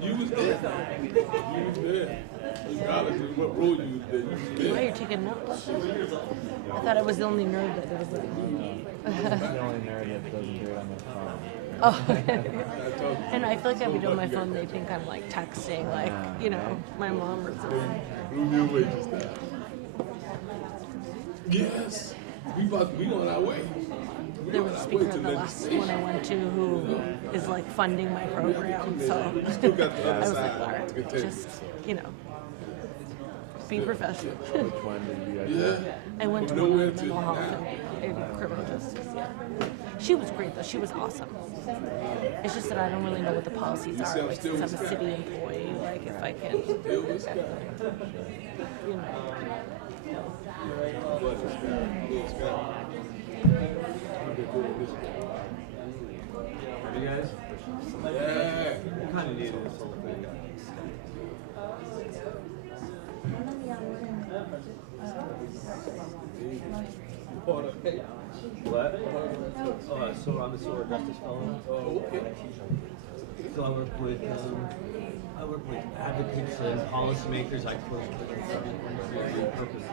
You was there. You was there. Regardless of what role you was there, you was there. Why you're taking notes? I thought I was the only nerd that was like. He's the only nerd that doesn't do it on their phone. Oh, and I feel like I'd be doing my phone. They think I'm like texting, like you know, my mom or something. Blew me away just now. Yes, we on our way. There was a speaker at the last one I went to who is like funding my program, so I was like, all right, just you know, be professional. Which one did you guys do? I went to one on mental health and criminal justice. Yeah, she was great though. She was awesome. It's just that I don't really know what the policies are. Like since I'm a city employee, like if I can, you know. You guys? Yeah. You kind of needed this whole thing. What? So I'm a civil justice fellow. Oh, okay. So I work with advocates and policymakers. I close the purpose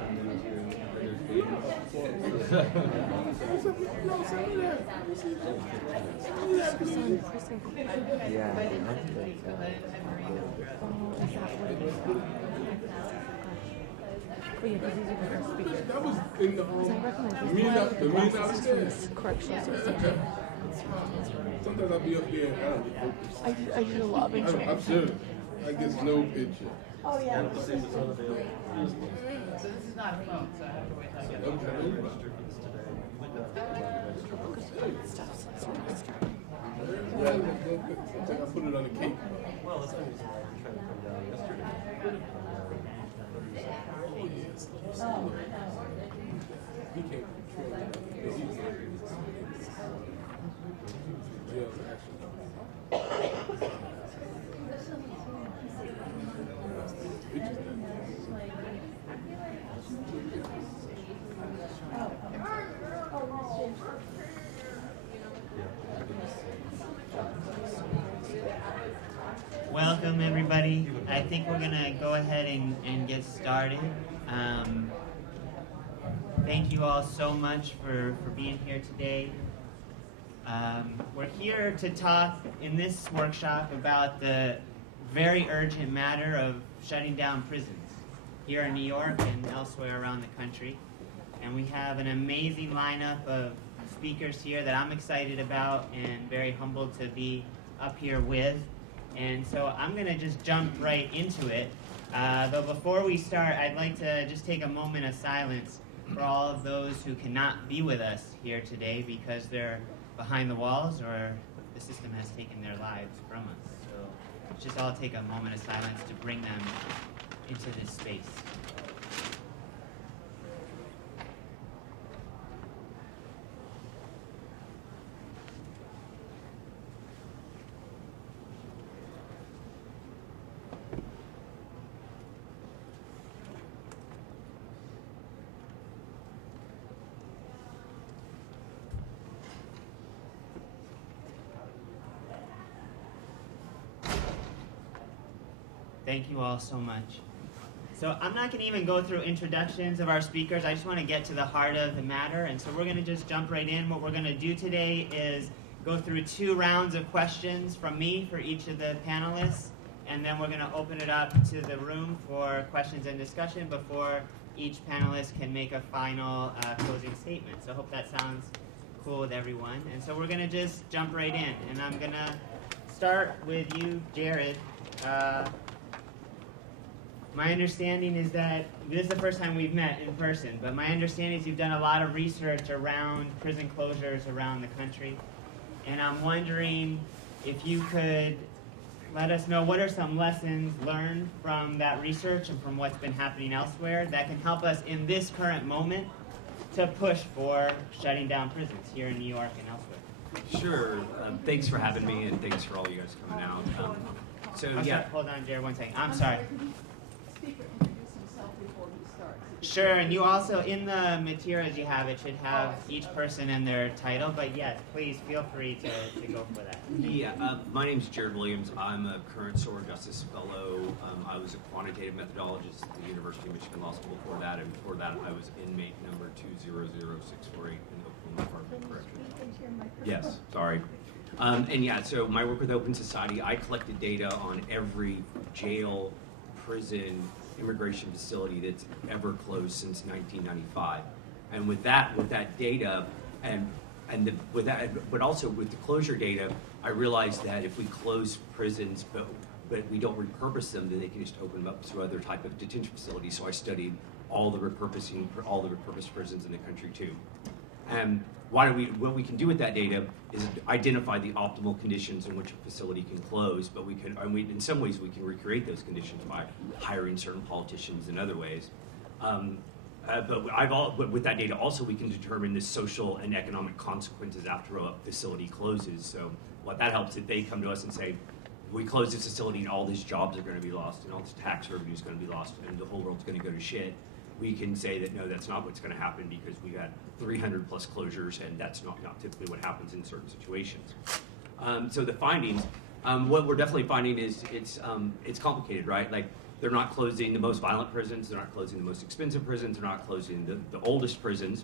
That was in the mean downstairs. Correctional system. Sometimes I'll be up here and I don't get focused. I did a lot of insurance. I'm sure. I get no picture. Oh yeah. So this is not a phone, so I have to wait till I get home. Yeah, I think I put it on the cake. Well, that's what I'm trying to come down yesterday. He can't control it. Welcome everybody. I think we're gonna go ahead and get started. Thank you all so much for being here today. We're here to talk in this workshop about the very urgent matter of shutting down prisons here in New York and elsewhere around the country. And we have an amazing lineup of speakers here that I'm excited about and very humbled to be up here with. And so I'm going to just jump right into it. Though before we start, I'd like to just take a moment of silence for all of those who cannot be with us here today because they're behind the walls or the system has taken their lives from us. So let's just all take a moment of silence to bring them into this space. Thank you all so much. So I'm not going to even go through introductions of our speakers. I just want to get to the heart of the matter. And so we're going to just jump right in. What we're going to do today is go through 2 rounds of questions from me for each of the panelists. And then we're going to open it up to the room for questions and discussion before each panelist can make a final closing statement. So I hope that sounds cool with everyone. And so we're going to just jump right in. And I'm going to start with you, Jared. My understanding is that, this is the first time we've met in person, but my understanding is you've done a lot of research around prison closures around the country. And I'm wondering if you could let us know what are some lessons learned from that research and from what's been happening elsewhere that can help us in this current moment to push for shutting down prisons here in New York and elsewhere. Sure. Thanks for having me, and thanks for all you guys coming out. Hold on, Jared, one second. I'm sorry. yourself before he starts. Sure, and you also, in the materials you have, it should have each person and their title, but yes, please feel free to go for that. Yeah, my name's Jared Williams. I'm a current SOAR Justice Fellow. I was a quantitative methodologist at the University of Michigan Law School before that, and before that I was inmate number 200648 in Oklahoma Department of Corrections. Yes, sorry. And yeah, so my work with Open Society, I collected data on every jail, prison, immigration facility that's ever closed since 1995. And with that data, but also with the closure data, I realized that if we close prisons, but we don't repurpose them, then they can just open them up to other type of detention facilities. So I studied all the repurposed prisons in the country too. And what we can do with that data is identify the optimal conditions in which a facility can close, but in some ways we can recreate those conditions by hiring certain politicians in other ways. But with that data also we can determine the social and economic consequences after a facility closes. So what that helps, if they come to us and say, we close this facility and all these jobs are going to be lost and all this tax revenue is going to be lost and the whole world's going to go to shit, we can say that no, that's not what's going to happen because we had 300 plus closures, and that's not typically what happens in certain situations. So the findings, what we're definitely finding is it's complicated, right? Like they're not closing the most violent prisons, they're not closing the most expensive prisons, they're not closing the oldest prisons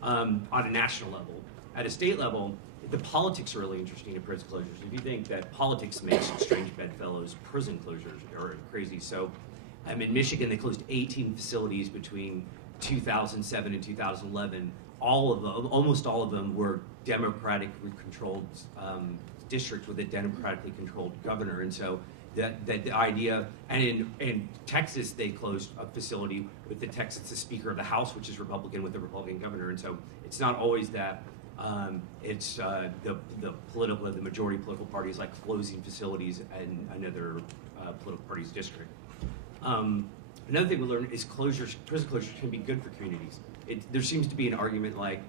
on a national level. At a state level, the politics are really interesting in prison closures. If you think that politics makes strange bedfellows, prison closures are crazy. So in Michigan, they closed 18 facilities between 2007 and 2011. Almost all of them were democratically controlled districts with a democratically controlled governor. And so the idea, and in Texas, they closed a facility with the Speaker of the House, which is Republican, with a Republican governor. And so it's not always that it's the majority political parties like closing facilities in another political party's district. Another thing we learned is prison closures can be good for communities. There seems to be an argument like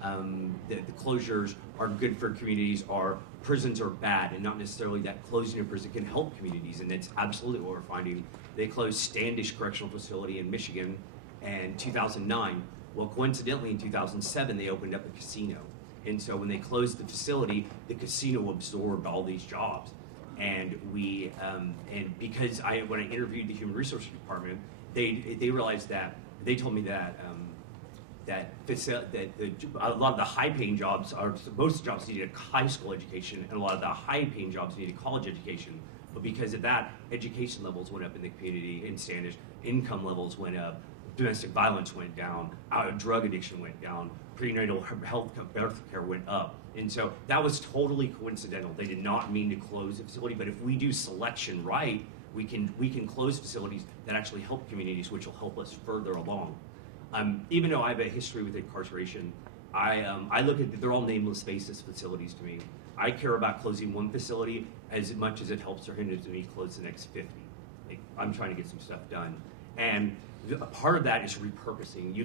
that the closures are good for communities or prisons are bad, and not necessarily that closing a prison can help communities, and that's absolutely what we're finding. They closed Standish Correctional Facility in Michigan in 2009. Well, coincidentally, in 2007, they opened up a casino. And so when they closed the facility, the casino absorbed all these jobs. And because when I interviewed the Human Resources Department, they realized that, they told me that a lot of the high-paying jobs, most jobs needed a high school education, and a lot of the high-paying jobs needed college education. But because of that, education levels went up in the community in Standish, income levels went up, domestic violence went down, drug addiction went down, prenatal health care went up. And so that was totally coincidental. They did not mean to close the facility, but if we do selection right, we can close facilities that actually help communities, which will help us further along. Even though I have a history with incarceration, I look at, they're all nameless faceless facilities to me. I care about closing one facility as much as it helps or hinders me close the next 50. Like, I'm trying to get some stuff done. And a part of that is repurposing.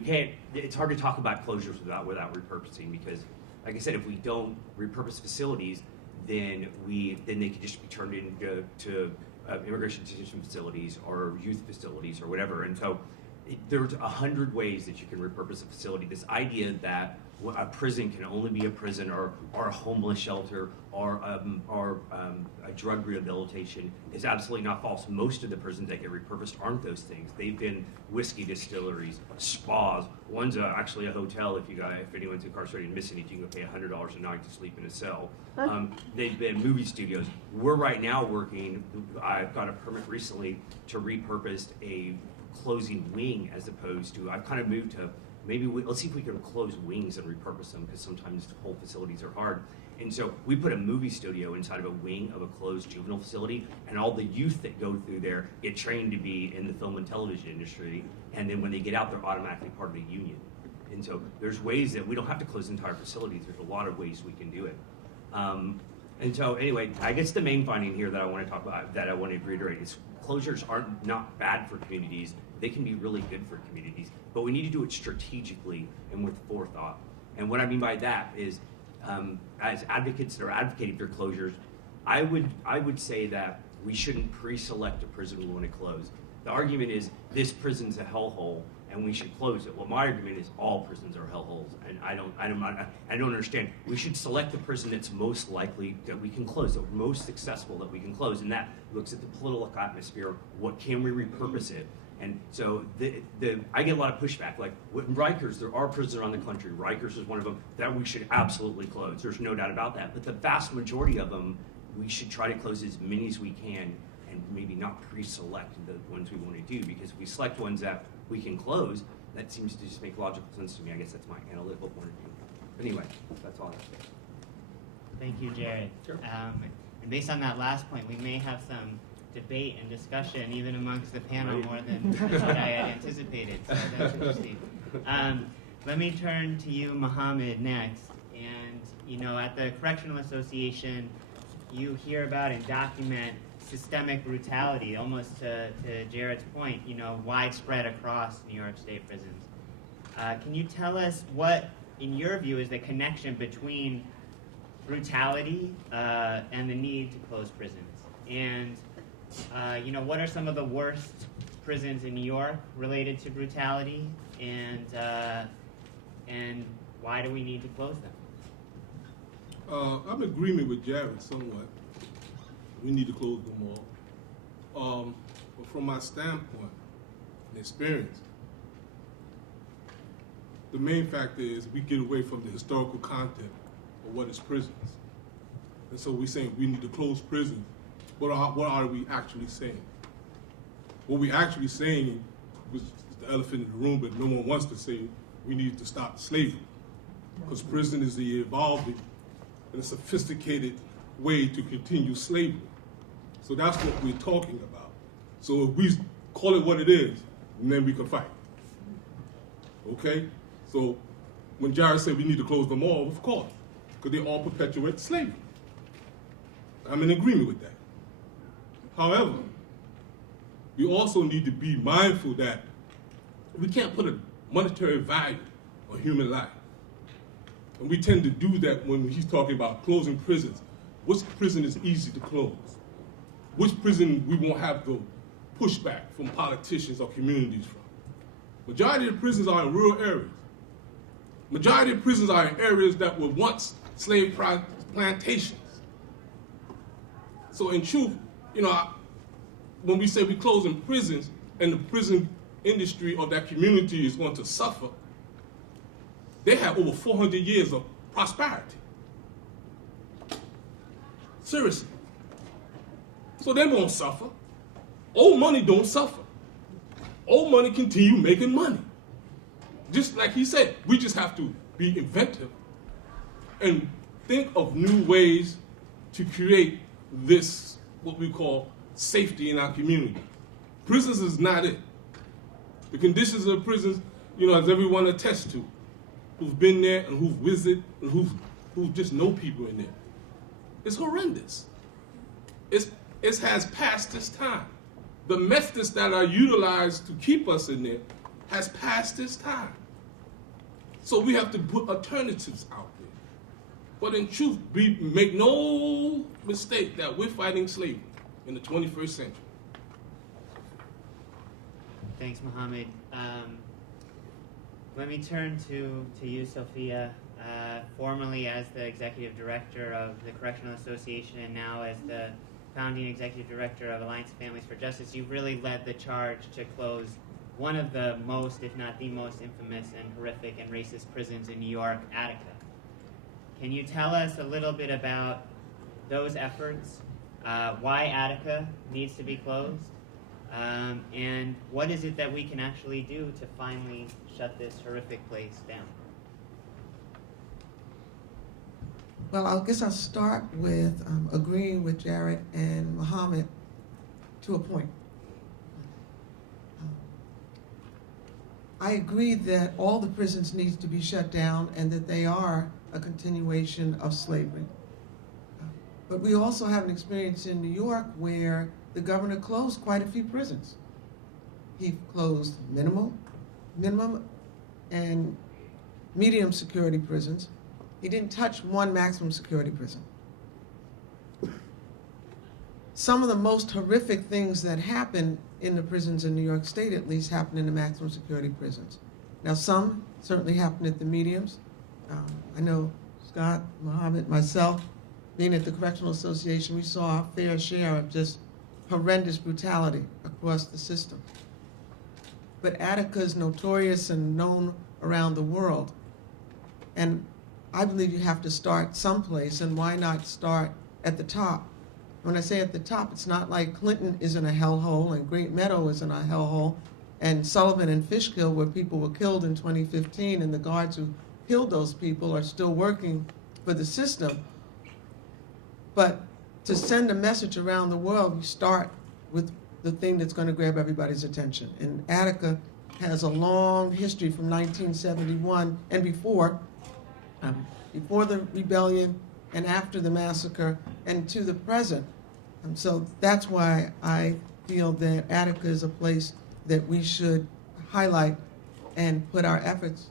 It's hard to talk about closures without repurposing, because like I said, if we don't repurpose facilities, then they could just be turned into immigration detention facilities or youth facilities or whatever. And so there's 100 ways that you can repurpose a facility. This idea that a prison can only be a prison or a homeless shelter or a drug rehabilitation is absolutely not false. Most of the prisons that get repurposed aren't those things. They've been whiskey distilleries, spas. One's actually a hotel. If anyone's incarcerated and missing it, you can go pay $100 a night to sleep in a cell. They've been movie studios. We're right now working, I've got a permit recently to repurpose a closing wing, as opposed to, I've kind of moved to let's see if we can close wings and repurpose them, because sometimes the whole facilities are hard. And so we put a movie studio inside of a wing of a closed juvenile facility, and all the youth that go through there get trained to be in the film and television industry, and then when they get out, they're automatically part of the union. And so there's ways that we don't have to close entire facilities. There's a lot of ways we can do it. And so anyway, I guess the main finding here that I want to talk about, that I want to reiterate, is closures aren't not bad for communities. They can be really good for communities, but we need to do it strategically and with forethought. And what I mean by that is, as advocates that are advocating for closures, I would say that we shouldn't pre-select a prison we want to close. The argument is this prison's a hellhole and we should close it. Well, my argument is all prisons are hellholes, and I don't understand. We should select the prison that's most likely that we can close, the most successful that we can close, and that looks at the political atmosphere. What can we repurpose it? And so I get a lot of pushback. Like in Rikers, there are prisons around the country. Rikers is one of them that we should absolutely close. There's no doubt about that. But the vast majority of them, we should try to close as many as we can, and maybe not pre-select the ones we want to do, because if we select ones that we can close, that seems to just make logical sense to me. I guess that's my analytical point of view. But anyway, that's all I have to say. Thank you, Jared. Sure. And based on that last point, we may have some debate and discussion even amongst the panel more than what I had anticipated. So that's interesting. Let me turn to you, Mohammed, next. And you know, at the Correctional Association, you hear about and document systemic brutality, almost to Jared's point, you know, widespread across New York State prisons. Can you tell us what, in your view, is the connection between brutality and the need to close prisons? And, you know, what are some of the worst prisons in New York related to brutality? And why do we need to close them? I'm in agreement with Jared somewhat. We need to close them all. But from my standpoint and experience, the main factor is we get away from the historical content of what is prisons. And so we're saying we need to close prisons. What are we actually saying? What we're actually saying, which is the elephant in the room, but no one wants to say, we need to stop slavery. Because prison is the evolving and a sophisticated way to continue slavery. So that's what we're talking about. So if we call it what it is, then we can fight. Okay? So when Jared said we need to close them all, of course, because they all perpetuate slavery. I'm in agreement with that. However, we also need to be mindful that we can't put a monetary value on human life. And we tend to do that when he's talking about closing prisons. Which prison is easy to close? Which prison we won't have the pushback from politicians or communities from? Majority of the prisons are in rural areas. Majority of prisons are in areas that were once slave plantations. So in truth, you know, when we say we closing prisons and the prison industry of that community is going to suffer, they have over 400 years of prosperity. Seriously. So they won't suffer. Old money don't suffer. Old money continue making money. Just like he said, we just have to be inventive and think of new ways to create this, what we call safety in our community. Prisons is not it. The conditions of prisons, you know, as everyone attests to, who's been there and who've visited and who just know people in there, it's horrendous. It has passed its time. The methods that are utilized to keep us in there has passed its time. So we have to put alternatives out there. But in truth, we make no mistake that we're fighting slavery in the 21st century. Thanks, Mohammed. Let me turn to you, Sophia. Formerly as the Executive Director of the Correctional Association and now as the Founding Executive Director of Alliance of Families for Justice, you've really led the charge to close one of the most, if not the most infamous and horrific and racist prisons in New York, Attica. Can you tell us a little bit about those efforts, why Attica needs to be closed, and what is it that we can actually do to finally shut this horrific place down? Well, I guess I'll start with agreeing with Jared and Mohammed to a point. I agree that all the prisons need to be shut down and that they are a continuation of slavery. But we also have an experience in New York where the governor closed quite a few prisons. He closed minimum and medium security prisons. He didn't touch one maximum security prison. some of the most horrific things that happen in the prisons in New York State, at least, happen in the maximum security prisons. Now, some certainly happen at the mediums. I know Scott, Mohammed, myself, being at the Correctional Association, we saw our fair share of just horrendous brutality across the system. But Attica is notorious and known around the world. And I believe you have to start someplace, and why not start at the top? When I say at the top, it's not like Clinton is in a hellhole and Great Meadow is in a hellhole, and Sullivan and Fishkill, where people were killed in 2015, and the guards who killed those people are still working for the system. But to send a message around the world, you start with the thing that's going to grab everybody's attention. And Attica has a long history from 1971 and before the rebellion and after the massacre and to the present. And so that's why I feel that Attica is a place that we should highlight and put our efforts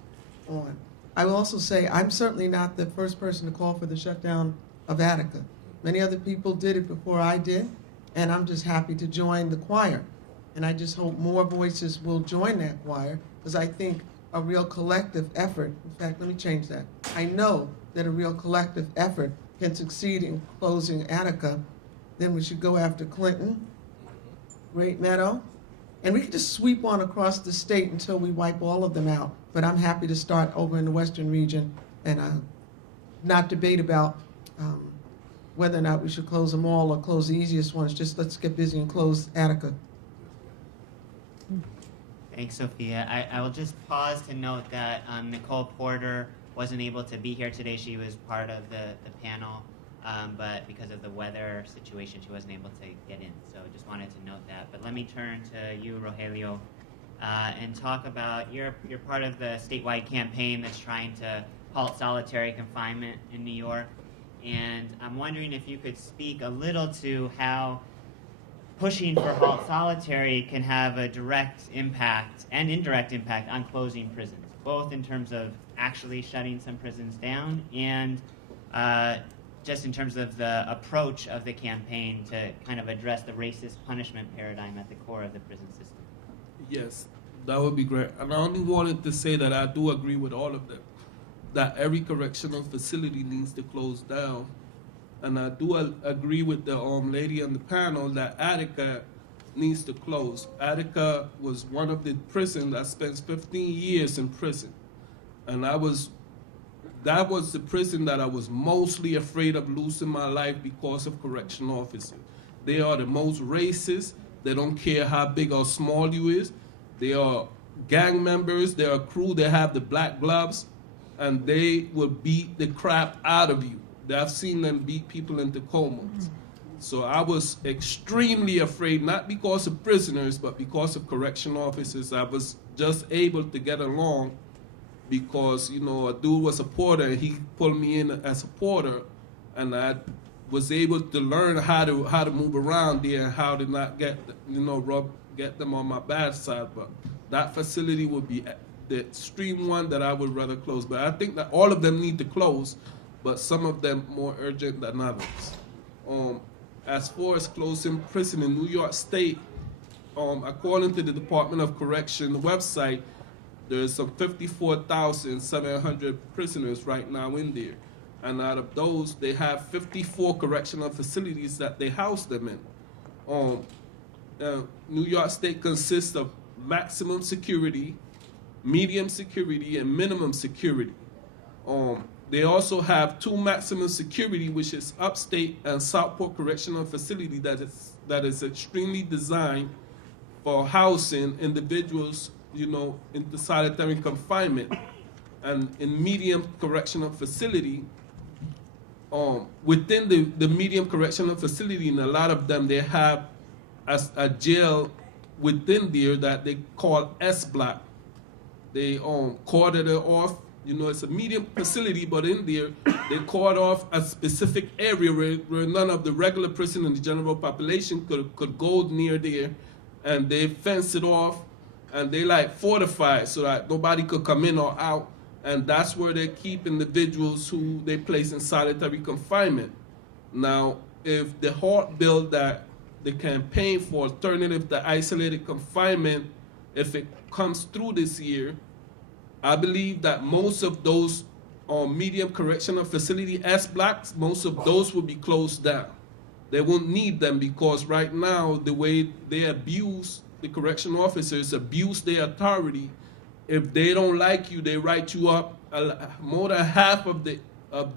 on. I will also say I'm certainly not the first person to call for the shutdown of Attica. Many other people did it before I did, and I'm just happy to join the choir. And I just hope more voices will join that choir, because I think a real collective effort, in fact, let me change that. I know that a real collective effort can succeed in closing Attica. Then we should go after Clinton, Great Meadow, and we can just sweep on across the state until we wipe all of them out. But I'm happy to start over in the Western region and not debate about whether or not we should close them all or close the easiest ones. Just let's get busy and close Attica. Thanks, Sophia. I will just pause to note that Nicole Porter wasn't able to be here today. She was part of the panel, but because of the weather situation, she wasn't able to get in. So just wanted to note that. But let me turn to you, Rogelio, and talk about you're part of the statewide campaign that's trying to halt solitary confinement in New York. And I'm wondering if you could speak a little to how pushing for halt solitary can have a direct impact and indirect impact on closing prisons, both in terms of actually shutting some prisons down and just in terms of the approach of the campaign to kind of address the racist punishment paradigm at the core of the prison system. Yes, that would be great. And I only wanted to say that I do agree with all of them, that every correctional facility needs to close down. And I do agree with the lady on the panel that Attica needs to close. Attica was one of the prisons that spent 15 years in prison. And that was the prison that I was mostly afraid of losing my life because of correctional officers. They are the most racist. They don't care how big or small you is. They are gang members. They are crew. They have the black gloves. And they will beat the crap out of you. I've seen them beat people into comas. So I was extremely afraid, not because of prisoners, but because of correctional officers. I was just able to get along because, you know, a dude was a porter and he pulled me in as a porter, and I was able to learn how to move around there and how to not get, get them on my bad side. But that facility would be the extreme one that I would rather close. But I think that all of them need to close, but some of them more urgent than others. As far as closing prison in New York State, according to the Department of Correction website, there's some 54,700 prisoners right now in there. And out of those, they have 54 correctional facilities that they house them in. New York State consists of maximum security, medium security, and minimum security. They also have 2 maximum security, which is Upstate and Southport Correctional Facility that is extremely designed for housing individuals, into solitary confinement. And in medium correctional facility, within the medium correctional facility, in a lot of them, they have a jail within there that they call S block. They corded it off. It's a medium facility, but in there, they corded off a specific area where none of the regular person in the general population could go near there, and they fence it off, and they fortify it so that nobody could come in or out, and that's where they keep individuals who they place in solitary confinement. Now, if the HALT bill that the campaign for alternative to isolated confinement, if it comes through this year, I believe that most of those medium correctional facility S blocks, most of those will be closed down. They won't need them because right now, the way they abuse, the correctional officers abuse their authority. If they don't like you, they write you up. More than half of the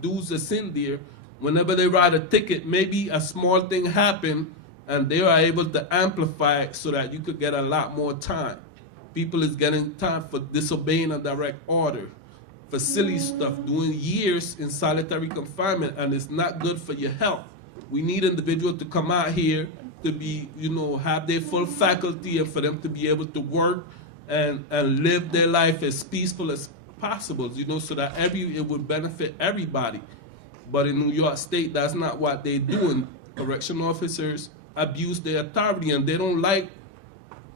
dudes that's in there, whenever they write a ticket, maybe a small thing happened, and they are able to amplify it so that you could get a lot more time. People is getting time for disobeying a direct order, for silly stuff, doing years in solitary confinement, and it's not good for your health. We need individuals to come out here to be, have their full faculty and for them to be able to work and live their life as peaceful as possible, so that it would benefit everybody. But in New York State, that's not what they're doing. Correctional officers abuse their authority, and they don't like,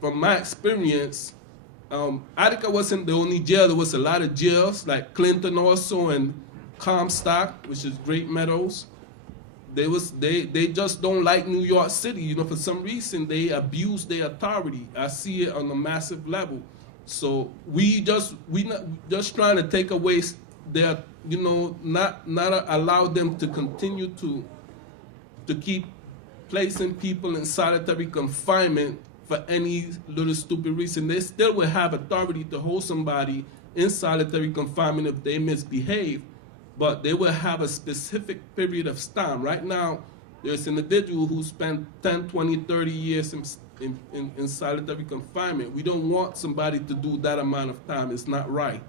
from my experience, Attica wasn't the only jail. There was a lot of jails, like Clinton also, and Comstock, which is Great Meadows. They just don't like New York City. For some reason, they abuse their authority. I see it on a massive level. So we just trying to take away their, not allow them to continue to keep placing people in solitary confinement for any little stupid reason. They still will have authority to hold somebody in solitary confinement if they misbehave, but they will have a specific period of time. Right now, there's an individual who spent 10, 20, 30 years in solitary confinement. We don't want somebody to do that amount of time. It's not right.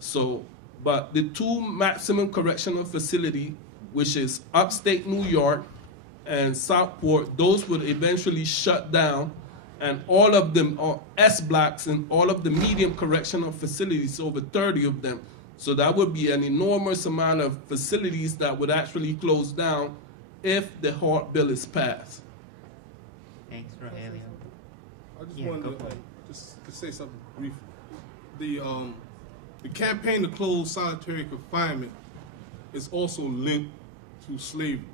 So, but the two maximum correctional facility, which is upstate New York and Southport, those would eventually shut down, and all of them are S blocks and all of the medium correctional facilities, over 30 of them. So that would be an enormous amount of facilities that would actually close down if the Hart bill is passed. Thanks, Rogelio. I just Yeah, wanted go to for it. just to say something briefly. The campaign to close solitary confinement is also linked to slavery.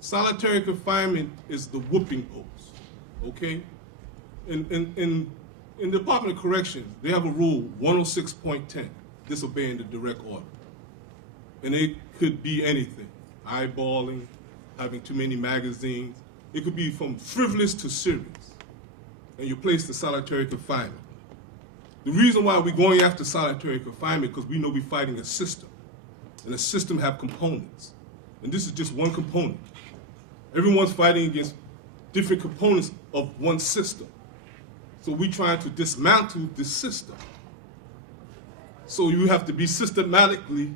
Solitary confinement is the whooping post, okay? In the Department of Corrections, they have a rule, 106.10, disobeying the direct order. And it could be anything, eyeballing, having too many magazines. It could be from frivolous to serious. And you're placed in solitary confinement. The reason why we're going after solitary confinement, because we know we're fighting a system. And a system have components. And this is just one component. Everyone's fighting against different components of one system. So we're trying to dismantle this system. So you have to be systematically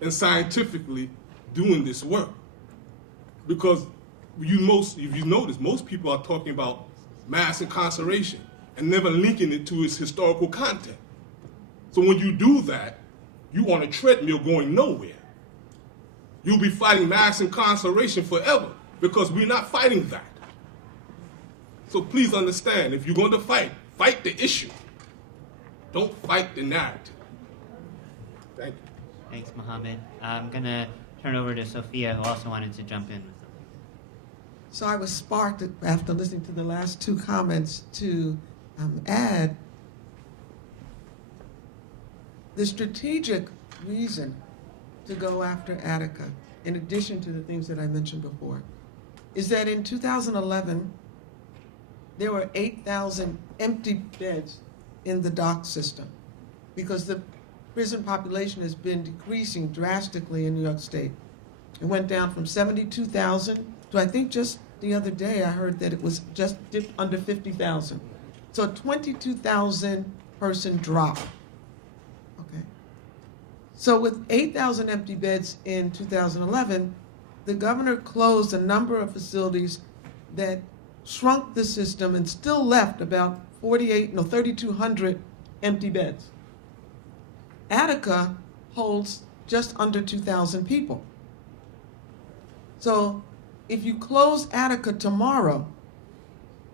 and scientifically doing this work. Because if you notice, most people are talking about mass incarceration and never linking it to its historical content. So when you do that, you're on a treadmill going nowhere. You'll be fighting mass incarceration forever because we're not fighting that. So please understand, if you're going to fight the issue. Don't fight the narrative. Thank you. Thanks, Mohammed. I'm going to turn over to Sophia, who also wanted to jump in with something. So I was sparked after listening to the last two comments to add the strategic reason to go after Attica, in addition to the things that I mentioned before, is that in 2011, there were 8,000 empty beds in the dock system because the prison population has been decreasing drastically in New York State. It went down from 72,000 to, I think just the other day I heard that it was just under 50,000. So a 22,000 person drop. Okay. So with 8,000 empty beds in 2011, the governor closed a number of facilities that shrunk the system and still left about 3,200 empty beds. Attica holds just under 2,000 people. So if you close Attica tomorrow,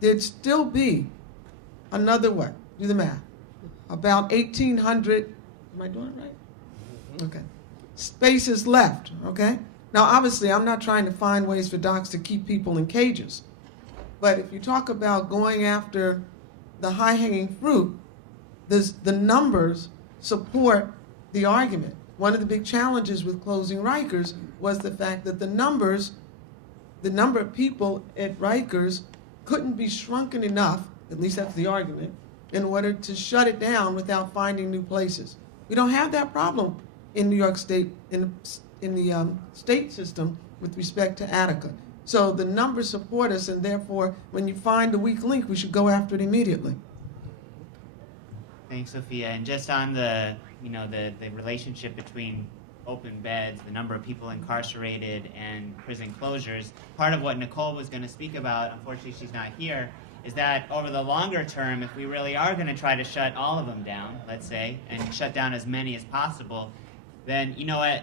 there'd still be another what? Do the math. About 1,800, am I doing it right? Okay. Spaces left, okay? Now obviously I'm not trying to find ways for docs to keep people in cages, But if you talk about going after the high-hanging fruit, the numbers support the argument. One of the big challenges with closing Rikers was the fact that the number of people at Rikers couldn't be shrunken enough, at least that's the argument, in order to shut it down without finding new places. We don't have that problem in New York State, in the state system with respect to Attica. So the numbers support us, and therefore, when you find the weak link, we should go after it immediately. Thanks, Sophia. And just on the relationship between open beds, the number of people incarcerated, and prison closures, part of what Nicole was going to speak about, unfortunately she's not here, is that over the longer term, if we really are going to try to shut all of them down, let's say, and shut down as many as possible, then,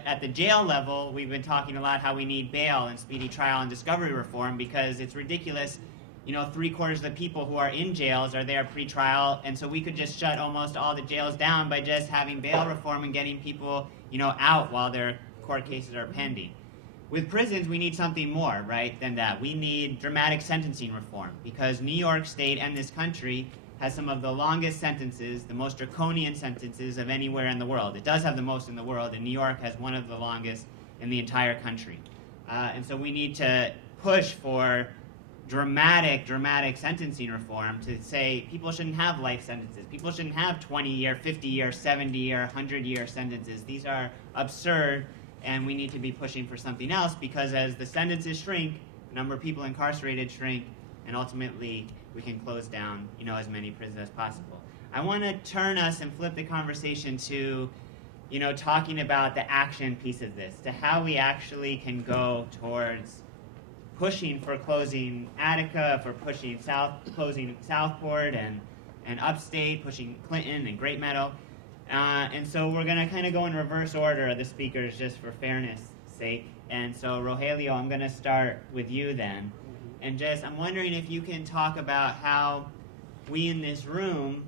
at the jail level, we've been talking a lot how we need bail and speedy trial and discovery reform, because it's ridiculous. 3/4 of the people who are in jails are there pre-trial, and so we could just shut almost all the jails down by just having bail reform and getting people, out while their court cases are pending. With prisons, we need something more, right, than that. We need dramatic sentencing reform, because New York State and this country has some of the longest sentences, the most draconian sentences of anywhere in the world. It does have the most in the world, and New York has one of the longest in the entire country. And so we need to push for dramatic sentencing reform to say people shouldn't have life sentences. People shouldn't have 20-year, 50-year, 70-year, 100-year sentences. These are absurd, and we need to be pushing for something else, because as the sentences shrink, the number of people incarcerated shrink, and ultimately we can close down, as many prisons as possible. I want to turn us and flip the conversation to, talking about the action piece of this, to how we actually can go towards pushing for closing Attica, for closing Southport and Upstate, pushing Clinton and Great Meadow. And so we're going to kind of go in reverse order of the speakers just for fairness' sake. And so, Rogelio, I'm going to start with you then. And I'm wondering if you can talk about how we in this room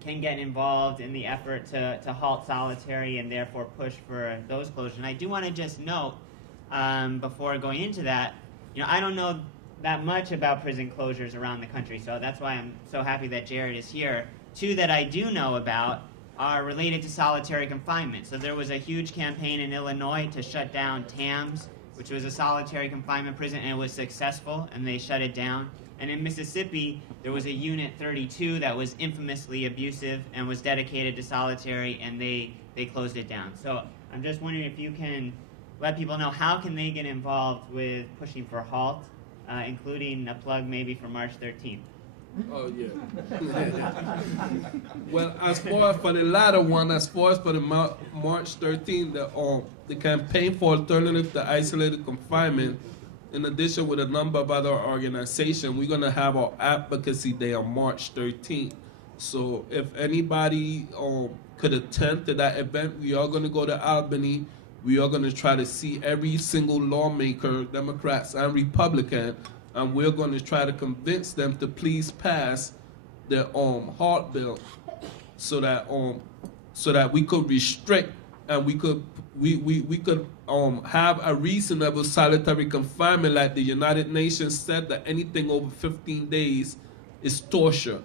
can get involved in the effort to halt solitary and therefore push for those closures. And I do want to just note, before going into that, I don't know that much about prison closures around the country, so that's why I'm so happy that Jared is here. Two that I do know about are related to solitary confinement. So there was a huge campaign in Illinois to shut down TAMS, which was a solitary confinement prison, and it was successful, and they shut it down. And in Mississippi, there was a Unit 32 that was infamously abusive and was dedicated to solitary, and they closed it down. So I'm just wondering if you can let people know how can they get involved with pushing for HALT, including a plug maybe for March 13th. Oh, yeah. Well, as far as for the latter one, as far as for the March 13th, the campaign for alternative to isolated confinement, in addition with a number of other organizations, we're going to have our advocacy day on March 13th. So if anybody could attend to that event, we are going to go to Albany. We are going to try to see every single lawmaker, Democrats and Republicans, and we're going to try to convince them to please pass the HALT bill, so that we could restrict and we could have a reasonable solitary confinement, like the United Nations said that anything over 15 days is torture,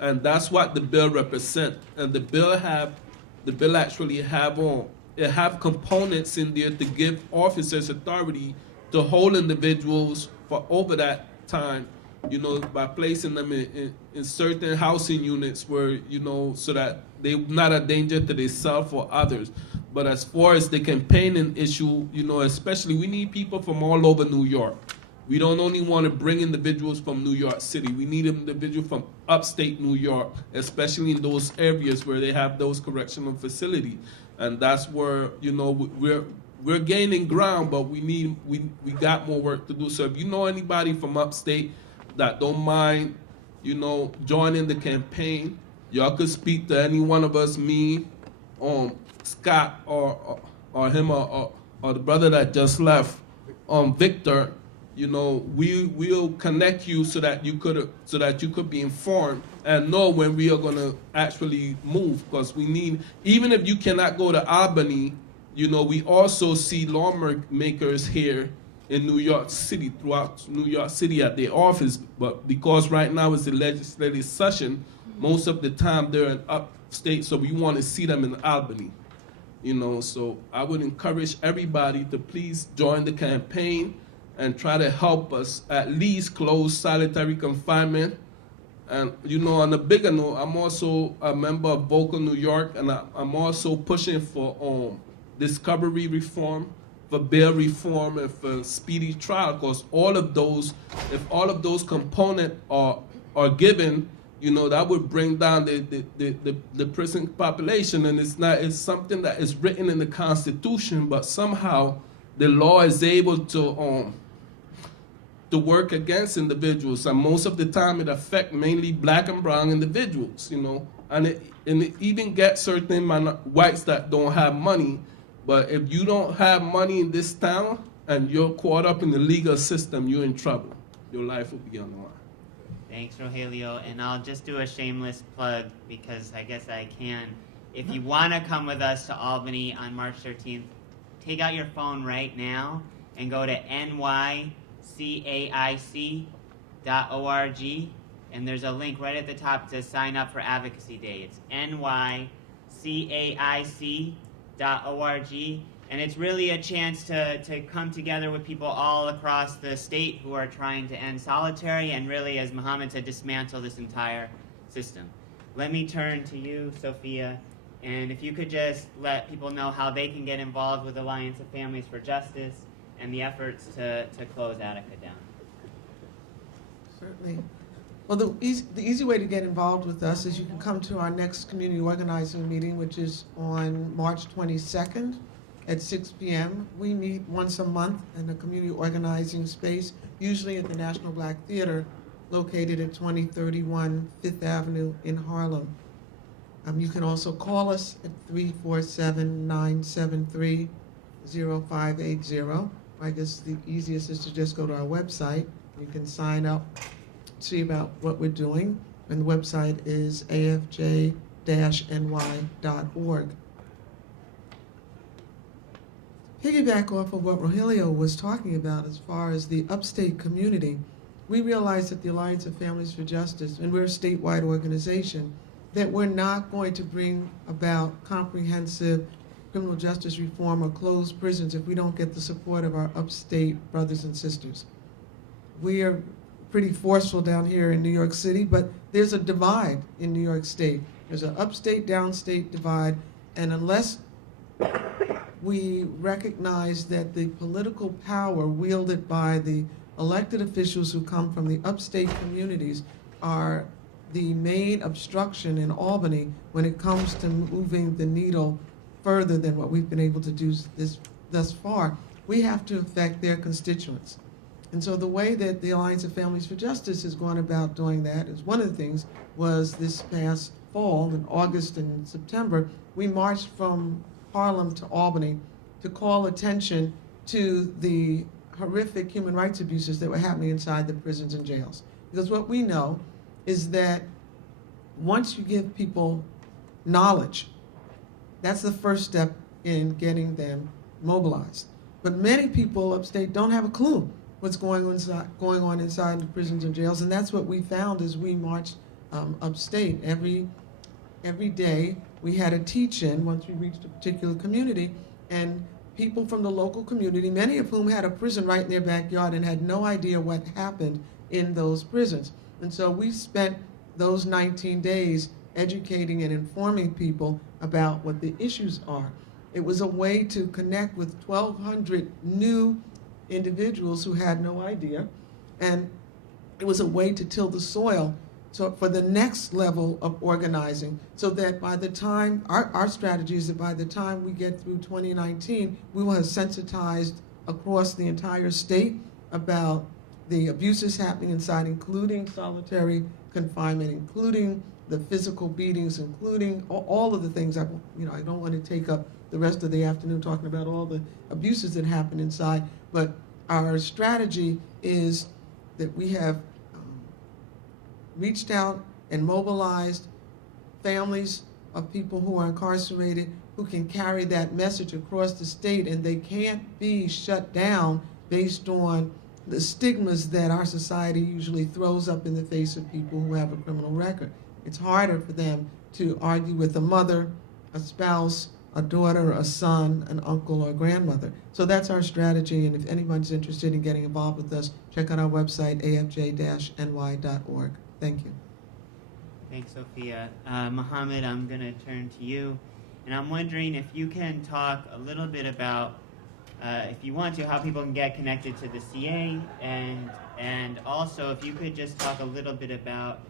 and that's what the bill represents. And the bill actually have components in there to give officers authority to hold individuals for over that time, by placing them in certain housing units where, so that they're not a danger to themselves or others. But as far as the campaigning issue, especially we need people from all over New York. We don't only want to bring individuals from New York City. We need individuals from upstate New York, especially in those areas where they have those correctional facilities. And that's where, we're gaining ground, but we got more work to do. So if you know anybody from upstate that don't mind, joining the campaign, y'all could speak to any one of us, me, Scott, or him, or the brother that just left, Victor. We'll connect you so that you could be informed and know when we are gonna actually move, because we need, even if you cannot go to Albany, we also see lawmakers here in New York City, throughout New York City at their office, but because right now it's the legislative session, most of the time they're in upstate, so we want to see them in Albany. You know, so I would encourage everybody to please join the campaign and try to help us at least close solitary confinement. And, you know, on a bigger note, I'm also a member of Vocal New York, and I'm also pushing for discovery reform, for bail reform, and for speedy trial, because all of those, if all of those components are given, you know, that would bring down the prison population. And it's something that is written in the Constitution, but somehow the law is able to work against individuals, and most of the time it affects mainly black and brown individuals, you know, and it even gets certain whites that don't have money. But if you don't have money in this town and you're caught up in the legal system, you're in trouble. Your life will be on the line. Thanks, Rogelio. And I'll just do a shameless plug because I guess I can. If you want to come with us to Albany on March 13th, take out your phone right now and go to nycaic.org, and there's a link right at the top to sign up for Advocacy Day. It's nycaic.org, and it's really a chance to come together with people all across the state who are trying to end solitary and really, as Muhammad said, dismantle this entire system. Let me turn to you, Sophia, and if you could just let people know how they can get involved with Alliance of Families for Justice and the efforts to close Attica down. Certainly. Well, the easy way to get involved with us is you can come to our next community organizing meeting, which is on March 22nd at 6 p.m. We meet once a month in a community organizing space, usually at the National Black Theater, located at 2031 Fifth Avenue in Harlem. You can also call us at 347-973-0580. I guess the easiest is to just go to our website. You can sign up, see about what we're doing, and the website is afj-ny.org. Piggyback off of what Rogelio was talking about as far as the upstate community, we realize that the Alliance of Families for Justice, and we're a statewide organization, that we're not going to bring about comprehensive criminal justice reform or close prisons if we don't get the support of our upstate brothers and sisters. We are pretty forceful down here in New York City, but there's a divide in New York State. There's an upstate, downstate divide, and unless we recognize that the political power wielded by the elected officials who come from the upstate communities are the main obstruction in Albany when it comes to moving the needle further than what we've been able to do thus far, we have to affect their constituents. And so the way that the Alliance of Families for Justice has gone about doing that is one of the things was this past fall, in August and September, we marched from Harlem to Albany to call attention to the horrific human rights abuses that were happening inside the prisons and jails. Because what we know is that once you give people knowledge, that's the first step in getting them mobilized. But many people upstate don't have a clue what's going on inside the prisons and jails, and that's what we found as we marched upstate. Every day we had a teach-in once we reached a particular community, and people from the local community, many of whom had a prison right in their backyard and had no idea what happened in those prisons. And so we spent those 19 days educating and informing people about what the issues are. It was a way to connect with 1,200 new individuals who had no idea, and it was a way to till the soil for the next level of organizing, so that by the time, our strategy is that by the time we get through 2019, we will have sensitized across the entire state about the abuses happening inside, including solitary confinement, including the physical beatings, including all of the things. I don't want to take up the rest of the afternoon talking about all the abuses that happen inside, but our strategy is that we have reached out and mobilized families of people who are incarcerated who can carry that message across the state, and they can't be shut down based on the stigmas that our society usually throws up in the face of people who have a criminal record. It's harder for them to argue with a mother, a spouse, a daughter, a son, an uncle, or a grandmother. So that's our strategy, and if anyone's interested in getting involved with us, check out our website, afj-ny.org. Thank you. Thanks, Sophia. Mohammed, I'm going to turn to you, and I'm wondering if you can talk a little bit about, if you want to, how people can get connected to the CA, and also if you could just talk a little bit about,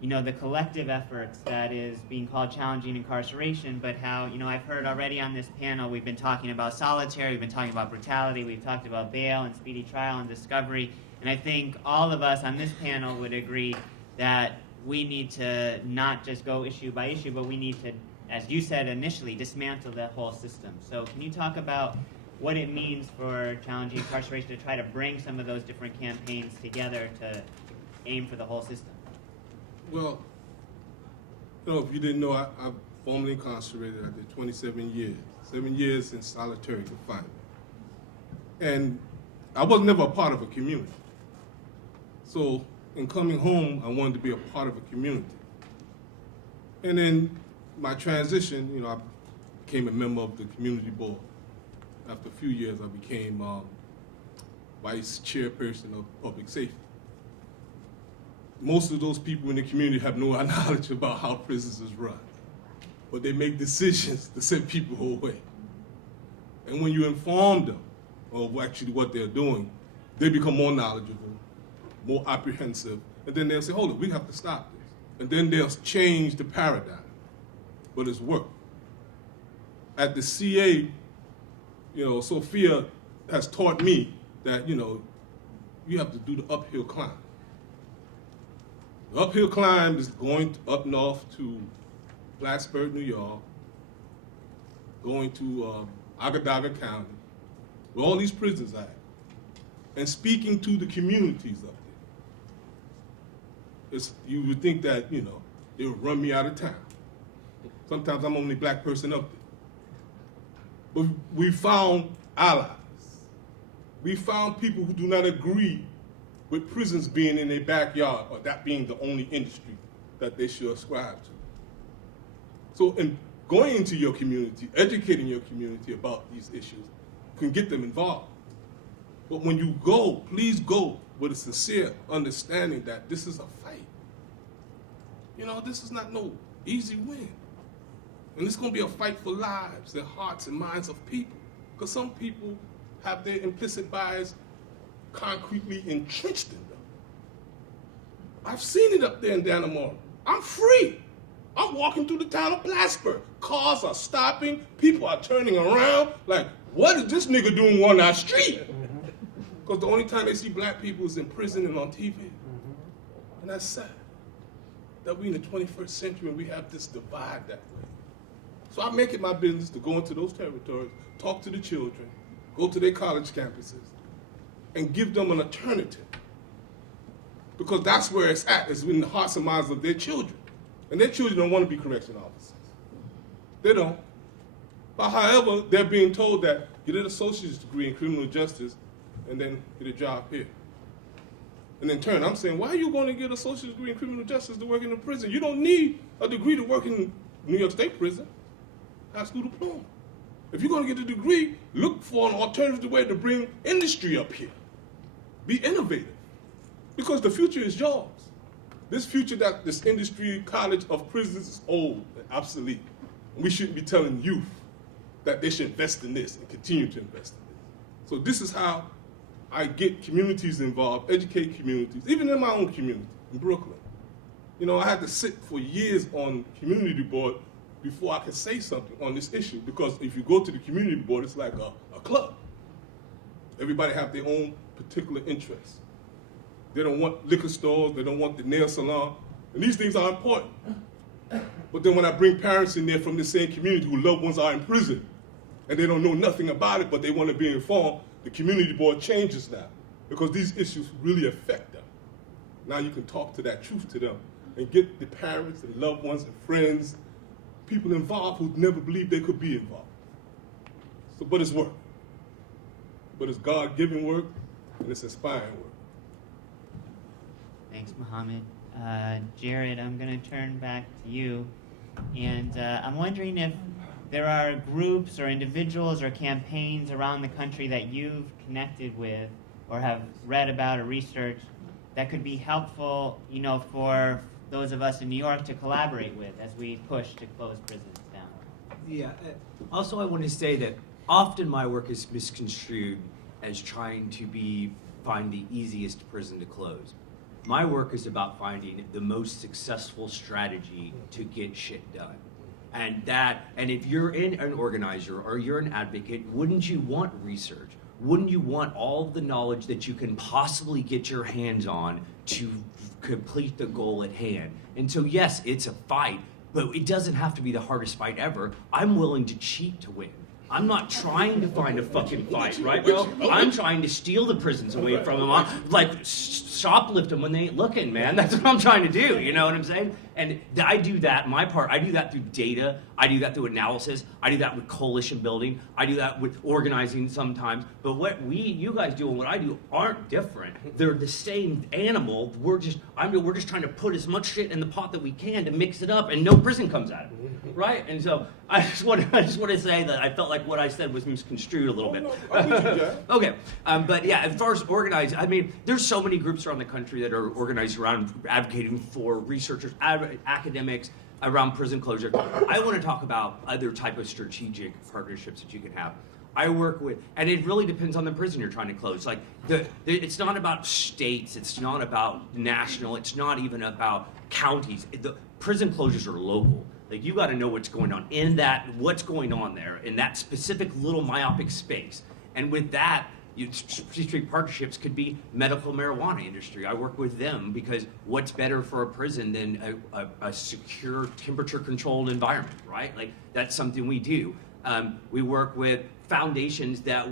you know, the collective efforts that is being called Challenging Incarceration, but how, you know, I've heard already on this panel, we've been talking about solitary, we've been talking about brutality, we've talked about bail and speedy trial and discovery, and I think all of us on this panel would agree that we need to not just go issue by issue, but we need to, as you said initially, dismantle the whole system. So can you talk about what it means for Challenging Incarceration to try to bring some of those different campaigns together to aim for the whole system? Well, you know, if you didn't know, I'm formerly incarcerated. I did 27 years, 7 years in solitary confinement. And I was never a part of a community. So in coming home, I wanted to be a part of a community. And then my transition, you know, I became a member of the community board. After a few years, I became vice chairperson of public safety. Most of those people in the community have no knowledge about how prisons is run, but they make decisions to send people away. And when you inform them of actually what they're doing, they become more knowledgeable, more apprehensive, and then they'll say, hold it, we have to stop this. And then they'll change the paradigm, but it's worked. At the CA, you know, Sophia has taught me that, you know, you have to do the uphill climb. The uphill climb is going up north to Plattsburgh, New York, going to Onondaga County, where all these prisons are at, and speaking to the communities up there. You would think that, you know, they would run me out of town. Sometimes I'm the only black person up there. But we found allies. We found people who do not agree with prisons being in their backyard or that being the only industry that they should ascribe to. So in going into your community, educating your community about these issues can get them involved. But when you go, please go with a sincere understanding that this is a fight. You know, this is not no easy win. And it's going to be a fight for lives, their hearts and minds of people. Because some people have their implicit bias concretely entrenched in them. I've seen it up there in Dannemora. I'm free. I'm walking through the town of Plattsburgh. Cars are stopping. People are turning around. Like, what is this nigga doing on our street? Because the only time they see black people is in prison and on TV. And that's sad. That we in the 21st century and we have this divide that way. So I make it my business to go into those territories, talk to the children, go to their college campuses, and give them an alternative. Because that's where it's at, is in the hearts and minds of their children. And their children don't want to be correction officers. They don't. But however, they're being told that get an associate's degree in criminal justice and then get a job here. And in turn, I'm saying, why are you going to get an associate's degree in criminal justice to work in a prison? You don't need a degree to work in New York State prison. High school diploma. If you're going to get a degree, look for an alternative way to bring industry up here. Be innovative. Because the future is yours. This future that this industry college of prisons is old and obsolete. And we shouldn't be telling youth that they should invest in this and continue to invest in this. So this is how I get communities involved, educate communities, even in my own community, in Brooklyn. You know, I had to sit for years on community board before I could say something on this issue, because if you go to the community board, it's like a club. Everybody have their own particular interests. They don't want liquor stores, they don't want the nail salon, and these things are important. But then when I bring parents in there from the same community whose loved ones are in prison, and they don't know nothing about it, but they want to be informed, the community board changes now, because these issues really affect them. Now you can talk to that truth to them and get the parents and loved ones and friends, people involved who never believed they could be involved. So, but it's work. but it's God-given work and it's inspiring work. Thanks, Mohammed. Jared, I'm going to turn back to you. And I'm wondering if there are groups or individuals or campaigns around the country that you've connected with or have read about or researched that could be helpful, you know, for those of us in New York to collaborate with as we push to close prisons down. Yeah. Also, I want to say that often my work is misconstrued as trying to find the easiest prison to close. My work is about finding the most successful strategy to get shit done. And if you're an organizer or you're an advocate, wouldn't you want research? Wouldn't you want all the knowledge that you can possibly get your hands on to complete the goal at hand? And so yes, it's a fight, but it doesn't have to be the hardest fight ever. I'm willing to cheat to win. I'm not trying to find a fucking fight, right, bro? I'm trying to steal the prisons away from them. I'm like shoplift them when they ain't looking, man. That's what I'm trying to do. You know what I'm saying? And I do that, my part, I do that through data. I do that through analysis. I do that with coalition building. I do that with organizing sometimes. But what you guys do and what I do aren't different. They're the same animal. We're just trying to put as much shit in the pot that we can to mix it up, and no prison comes out of it, right? And so I just want to say that I felt like what I said was misconstrued a little bit. Okay, but yeah, as far as organized, I mean, there's so many groups around the country that are organized around advocating for researchers, academics around prison closure. I want to talk about other type of strategic partnerships that you can have. I work with, and it really depends on the prison you're trying to close. Like, it's not about states, it's not about national, it's not even about counties. The prison closures are local. Like, you got to know what's going on what's going on there in that specific little myopic space. And with that, strategic partnerships could be medical marijuana industry. I work with them because what's better for a prison than a secure, temperature-controlled environment, right? Like, that's something we do. We work with foundations that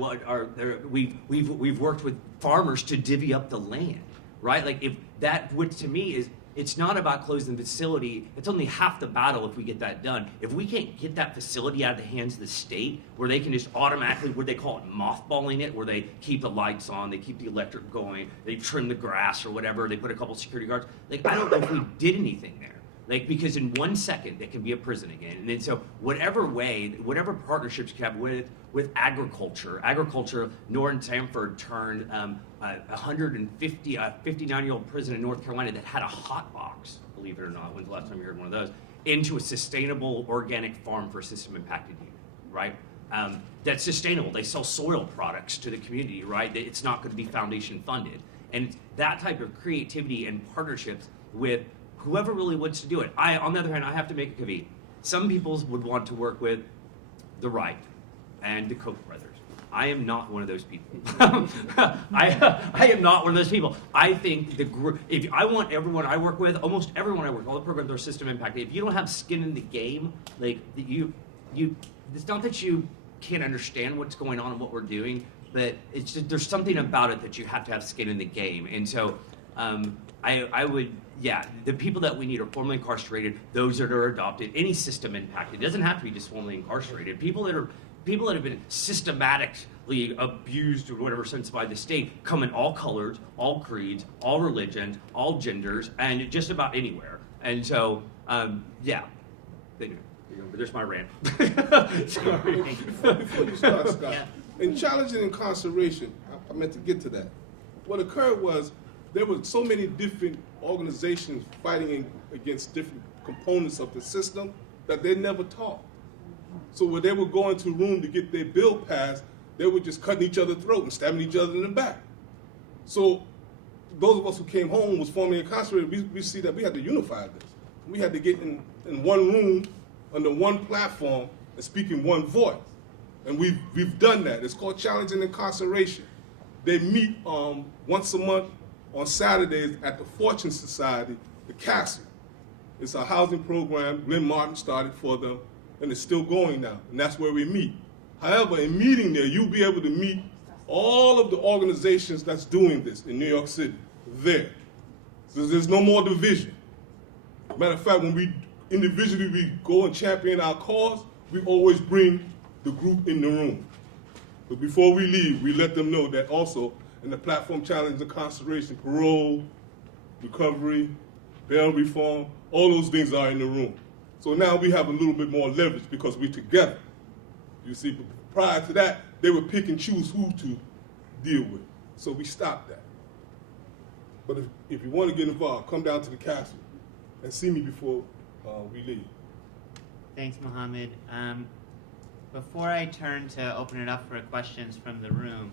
we've worked with farmers to divvy up the land, right? Like, if that, which to me is, it's not about closing the facility. It's only half the battle if we get that done. If we can't get that facility out of the hands of the state, where they can just automatically, what they call it, mothballing it, where they keep the lights on, they keep the electric going, they trim the grass or whatever, they put a couple security guards. Like, I don't know if we did anything there. Like, because in 1 second, it can be a prison again. And then so whatever partnerships you have with agriculture, Norton Sanford turned a 59-year-old prison in North Carolina that had a hot box, believe it or not, when's the last time you heard one of those, into a sustainable organic farm for a system impacted unit, right? That's sustainable. They sell soil products to the community, right? It's not going to be foundation funded. And that type of creativity and partnerships with whoever really wants to do it. On the other hand, I have to make a caveat. Some people would want to work with the right and the Koch brothers. I am not one of those people. I am not one of those people. I think the group, if I want everyone I work with, almost everyone I work with, all the programs are system impacted. If you don't have skin in the game, like it's not that you can't understand what's going on and what we're doing, but it's just, there's something about it that you have to have skin in the game. And so I would, yeah, the people that we need are formerly incarcerated, those that are adopted, any system impacted. It doesn't have to be just formerly incarcerated. People that have been systematically abused or whatever sense by the state come in all colors, all creeds, all religions, all genders, and just about anywhere. And so, yeah. There's my rant. Sorry. Before you start, Scott, in challenging incarceration, I meant to get to that. What occurred was there were so many different organizations fighting against different components of the system that they never talked. So when they would go into a room to get their bill passed, they were just cutting each other's throat and stabbing each other in the back. So those of us who came home was formerly incarcerated, we see that we had to unify this. We had to get in one room under one platform and speak in one voice. And we've done that. It's called Challenging Incarceration. They meet once a month on Saturdays at the Fortune Society, the Castle. It's a housing program Glenn Martin started for them, and it's still going now, and that's where we meet. However, in meeting there, you'll be able to meet all of the organizations that's doing this in New York City there. So there's no more division. Matter of fact, when we individually go and champion our cause, we always bring the group in the room. But before we leave, we let them know that also in the platform challenge incarceration, parole, recovery, bail reform, all those things are in the room. So now we have a little bit more leverage because we're together. You see, but prior to that, they would pick and choose who to deal with. So we stopped that. But if you want to get involved, come down to the castle and see me before we leave. Thanks, Mohammed. Before I turn to open it up for questions from the room,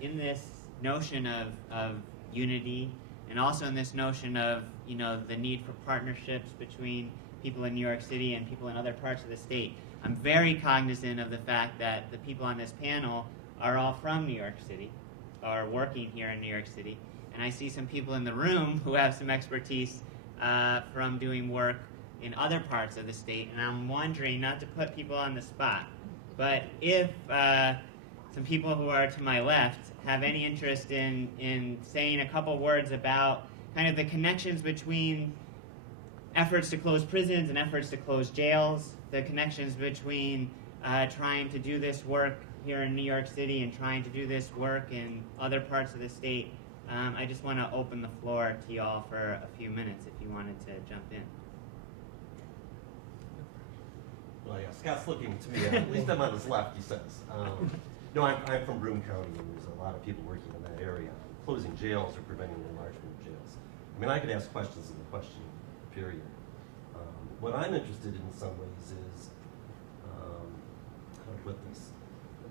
in this notion of unity, and also in this notion of the need for partnerships between people in New York City and people in other parts of the state, I'm very cognizant of the fact that the people on this panel are all from New York City, are working here in New York City, and I see some people in the room who have some expertise from doing work in other parts of the state, and I'm wondering, not to put people on the spot, but if some people who are to my left have any interest in saying a couple words about kind of the connections between efforts to close prisons and efforts to close jails, the connections between trying to do this work here in New York City and trying to do this work in other parts of the state. I just want to open the floor to y'all for a few minutes if you wanted to jump in. Well, yeah, Scott's looking to me, at least I'm on his left, he says. No, I'm from Broome County, and there's a lot of people working in that area, closing jails or preventing the enlargement of jails. I mean, I could ask questions in the question period. What I'm interested in some ways is, how to put this?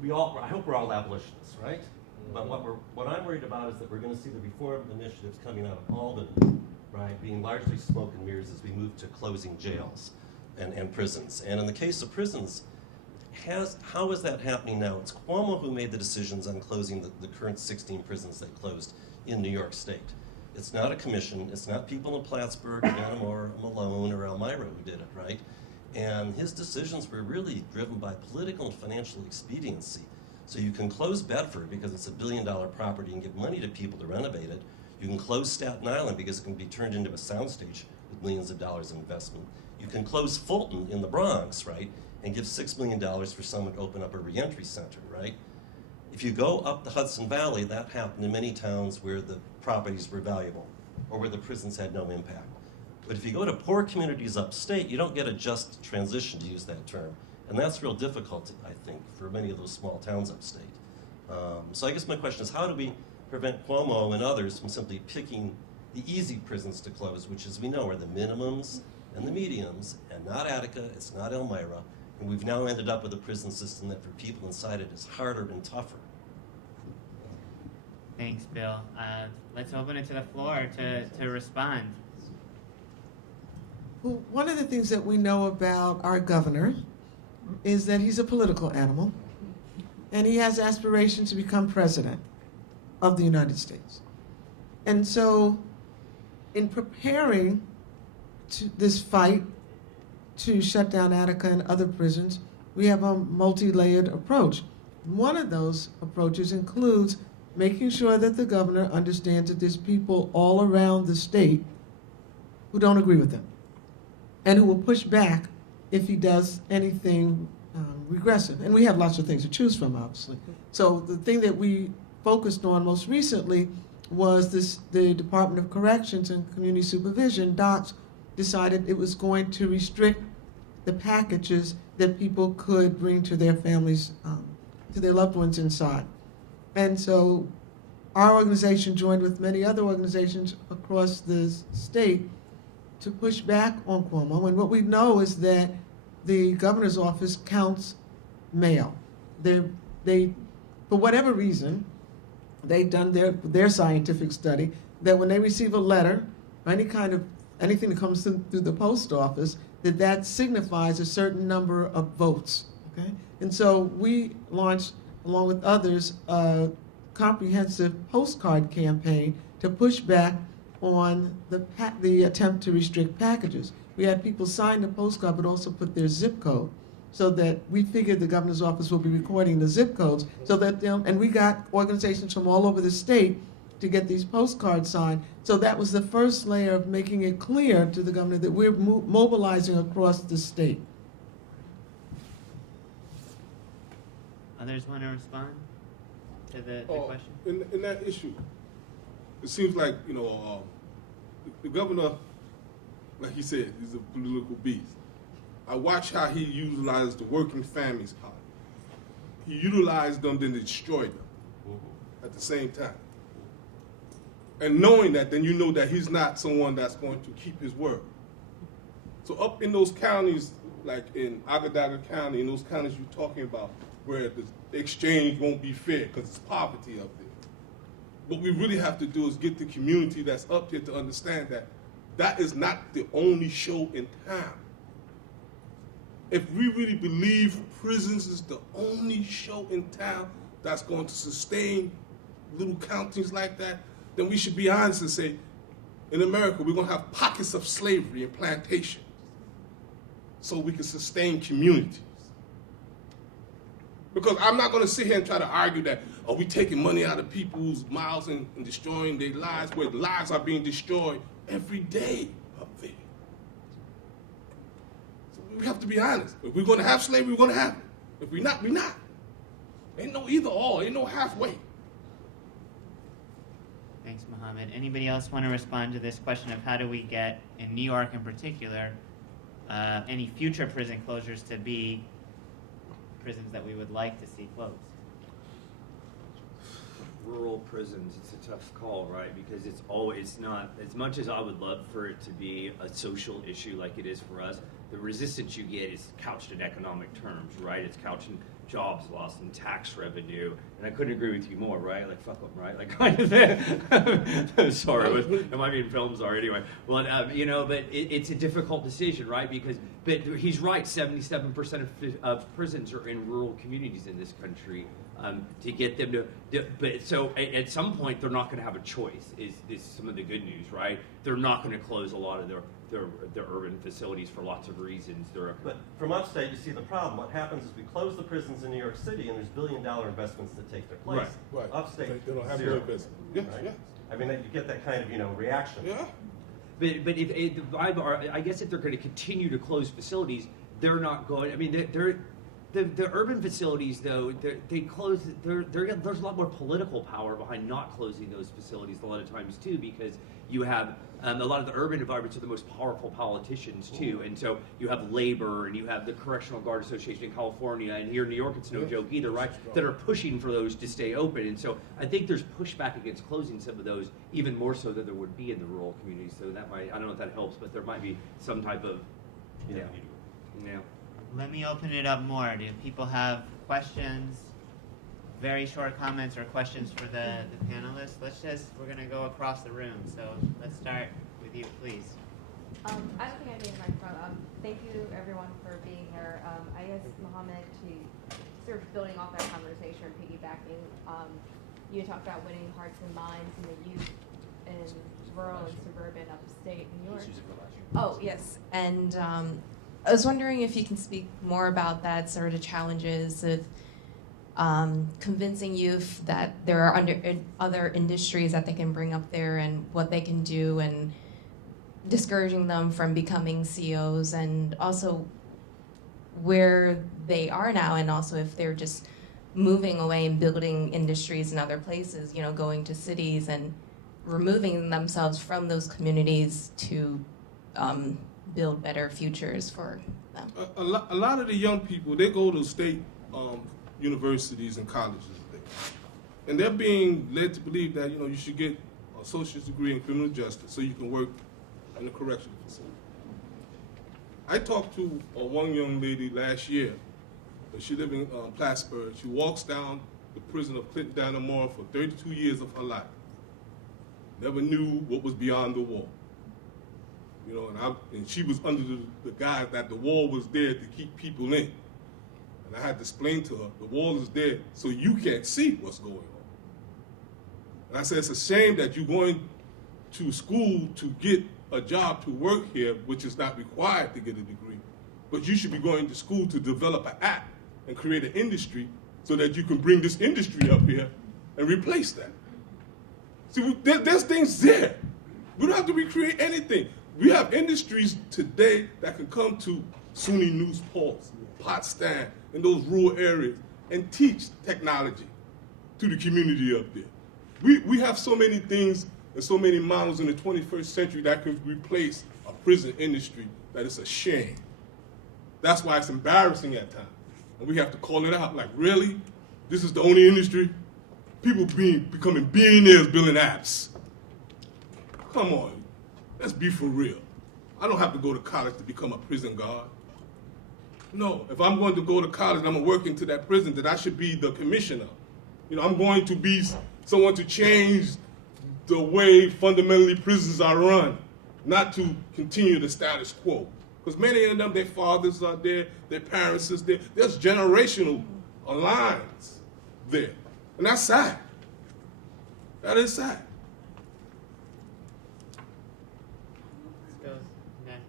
I hope we're all abolitionists, right? But what I'm worried about is that we're going to see the reform initiatives coming out of Albany, right, being largely smoke and mirrors as we move to closing jails and prisons. And in the case of prisons, how is that happening now? It's Cuomo who made the decisions on closing the current 16 prisons that closed in New York State. It's not a commission. It's not people in Plattsburgh, Anamora, Malone, or Elmira who did it, right? And his decisions were really driven by political and financial expediency. So you can close Bedford because it's a $1 billion property and give money to people to renovate it. You can close Staten Island because it can be turned into a soundstage with millions of dollars in investment. You can close Fulton in the Bronx, right, and give $6 million for someone to open up a reentry center, right? If you go up the Hudson Valley, that happened in many towns where the properties were valuable or where the prisons had no impact. But if you go to poor communities upstate, you don't get a just transition, to use that term. And that's real difficult, I think, for many of those small towns upstate. So I guess my question is, how do we prevent Cuomo and others from simply picking the easy prisons to close, which, as we know, are the minimums and the mediums, and not Attica, it's not Elmira, and we've now ended up with a prison system that for people inside it is harder and tougher. Thanks, Bill. Let's open it to the floor to respond. Well, one of the things that we know about our governor is that he's a political animal, and he has aspirations to become president of the United States. And so, in preparing this fight to shut down Attica and other prisons, we have a multi-layered approach. One of those approaches includes making sure that the governor understands that there's people all around the state who don't agree with him and who will push back if he does anything regressive. And we have lots of things to choose from, obviously. So the thing that we focused on most recently was the Department of Corrections and Community Supervision, DOCS, decided it was going to restrict the packages that people could bring to their families, to their loved ones inside. And so our organization joined with many other organizations across the state to push back on Cuomo. And what we know is that the governor's office counts mail. They, for whatever reason, they've done their scientific study that when they receive a letter or anything that comes through the post office, that signifies a certain number of votes. Okay? And so we launched, along with others, a comprehensive postcard campaign to push back on the attempt to restrict packages. We had people sign the postcard but also put their zip code, so that we figured the governor's office will be recording the zip codes, so that and we got organizations from all over the state to get these postcards signed. So that was the first layer of making it clear to the governor that we're mobilizing across the state. Others want to respond to the question? In that issue, it seems like, the governor, like he said, he's a political beast. I watch how he utilized the working families part. He utilized them, then destroyed them at the same time. And knowing that, then you know that he's not someone that's going to keep his word. So up in those counties, like in Agadaga County, in those counties you're talking about, where the exchange won't be fair because it's poverty up there. What we really have to do is get the community that's up here to understand that that is not the only show in town. If we really believe prisons is the only show in town that's going to sustain little counties like that, then we should be honest and say, in America, we're going to have pockets of slavery and plantations so we can sustain communities. Because I'm not going to sit here and try to argue that, are we taking money out of people's mouths and destroying their lives, where lives are being destroyed every day up there. So we have to be honest. If we're going to have slavery, we're going to have it. If we're not, we're not. Ain't no either or, ain't no halfway. Thanks, Mohammed. Anybody else want to respond to this question of how do we get, in New York in particular, any future prison closures to be prisons that we would like to see closed? Rural prisons, it's a tough call, right? Because it's not, as much as I would love for it to be a social issue like it is for us, the resistance you get is couched in economic terms, right? It's couched in jobs lost and tax revenue, and I couldn't agree with you more, right? Like, fuck them, right? Like, kind of thing. Sorry, it might be in films already anyway. Well, but it's a difficult decision, right? But he's right, 77% of prisons are in rural communities in this country. To get them but so at some point they're not going to have a choice. Is some of the good news, right? They're not going to close a lot of their urban facilities for lots of reasons. But from upstate, you see the problem. What happens is we close the prisons in New York City, and there's billion-dollar investments that take their place. Right. Upstate, they don't have zero. no investment. Yes, Right? yes. I mean, you get that kind of reaction. Yeah. But I guess if they're going to continue to close facilities, they're not going. I mean, the urban facilities, though, they close. There's a lot more political power behind not closing those facilities a lot of times too, because you have a lot of the urban environments are the most powerful politicians too, and so you have labor and you have the Correctional Guard Association in California, and here in New York it's no joke either, right? That are pushing for those to stay open, and so I think there's pushback against closing some of those even more so than there would be in the rural communities. So that might, I don't know if that helps, but there might be some type of yeah. Let me open it up more. Do people have questions, very short comments or questions for the panelists? We're going to go across the room. So let's start with you, please. I don't think I made a microphone. Thank you, everyone, for being here. I guess, Mohammed, to sort of building off that conversation, piggybacking, you talked about winning hearts and minds in the youth in rural and suburban upstate New York. Oh, yes. And I was wondering if you can speak more about that, sort of challenges of convincing youth that there are other industries that they can bring up there and what they can do, and discouraging them from becoming CEOs, and also where they are now, and also if they're just moving away and building industries in other places, going to cities and removing themselves from those communities to build better futures for them. A lot of the young people, they go to state universities and colleges, and they're being led to believe that you should get an associate's degree in criminal justice so you can work in a correctional facility. I talked to one young lady last year. She lived in Plattsburgh. She walks down the prison of Clinton down the Mall for 32 years of her life. Never knew what was beyond the wall. And she was under the guise that the wall was there to keep people in. And I had to explain to her, the wall is there so you can't see what's going on. And I said, it's a shame that you're going to school to get a job to work here, which is not required to get a degree. But you should be going to school to develop an app and create an industry so that you can bring this industry up here and replace that. See, there's things there. We don't have to recreate anything. We have industries today that can come to SUNY News Pulse, Potsdam, in those rural areas, and teach technology to the community up there. We have so many things and so many models in the 21st century that could replace a prison industry that it's a shame. That's why it's embarrassing at times. And we have to call it out, like, really? This is the only industry? People becoming billionaires building apps. Come on, let's be for real. I don't have to go to college to become a prison guard. No, if I'm going to go to college and I'm going to work into that prison, then I should be the commissioner. You know, I'm going to be someone to change the way fundamentally prisons are run, not to continue the status quo. Because many of them, their fathers are there, their parents is there. There's generational lines there. And that's sad. That is sad. Let's go next.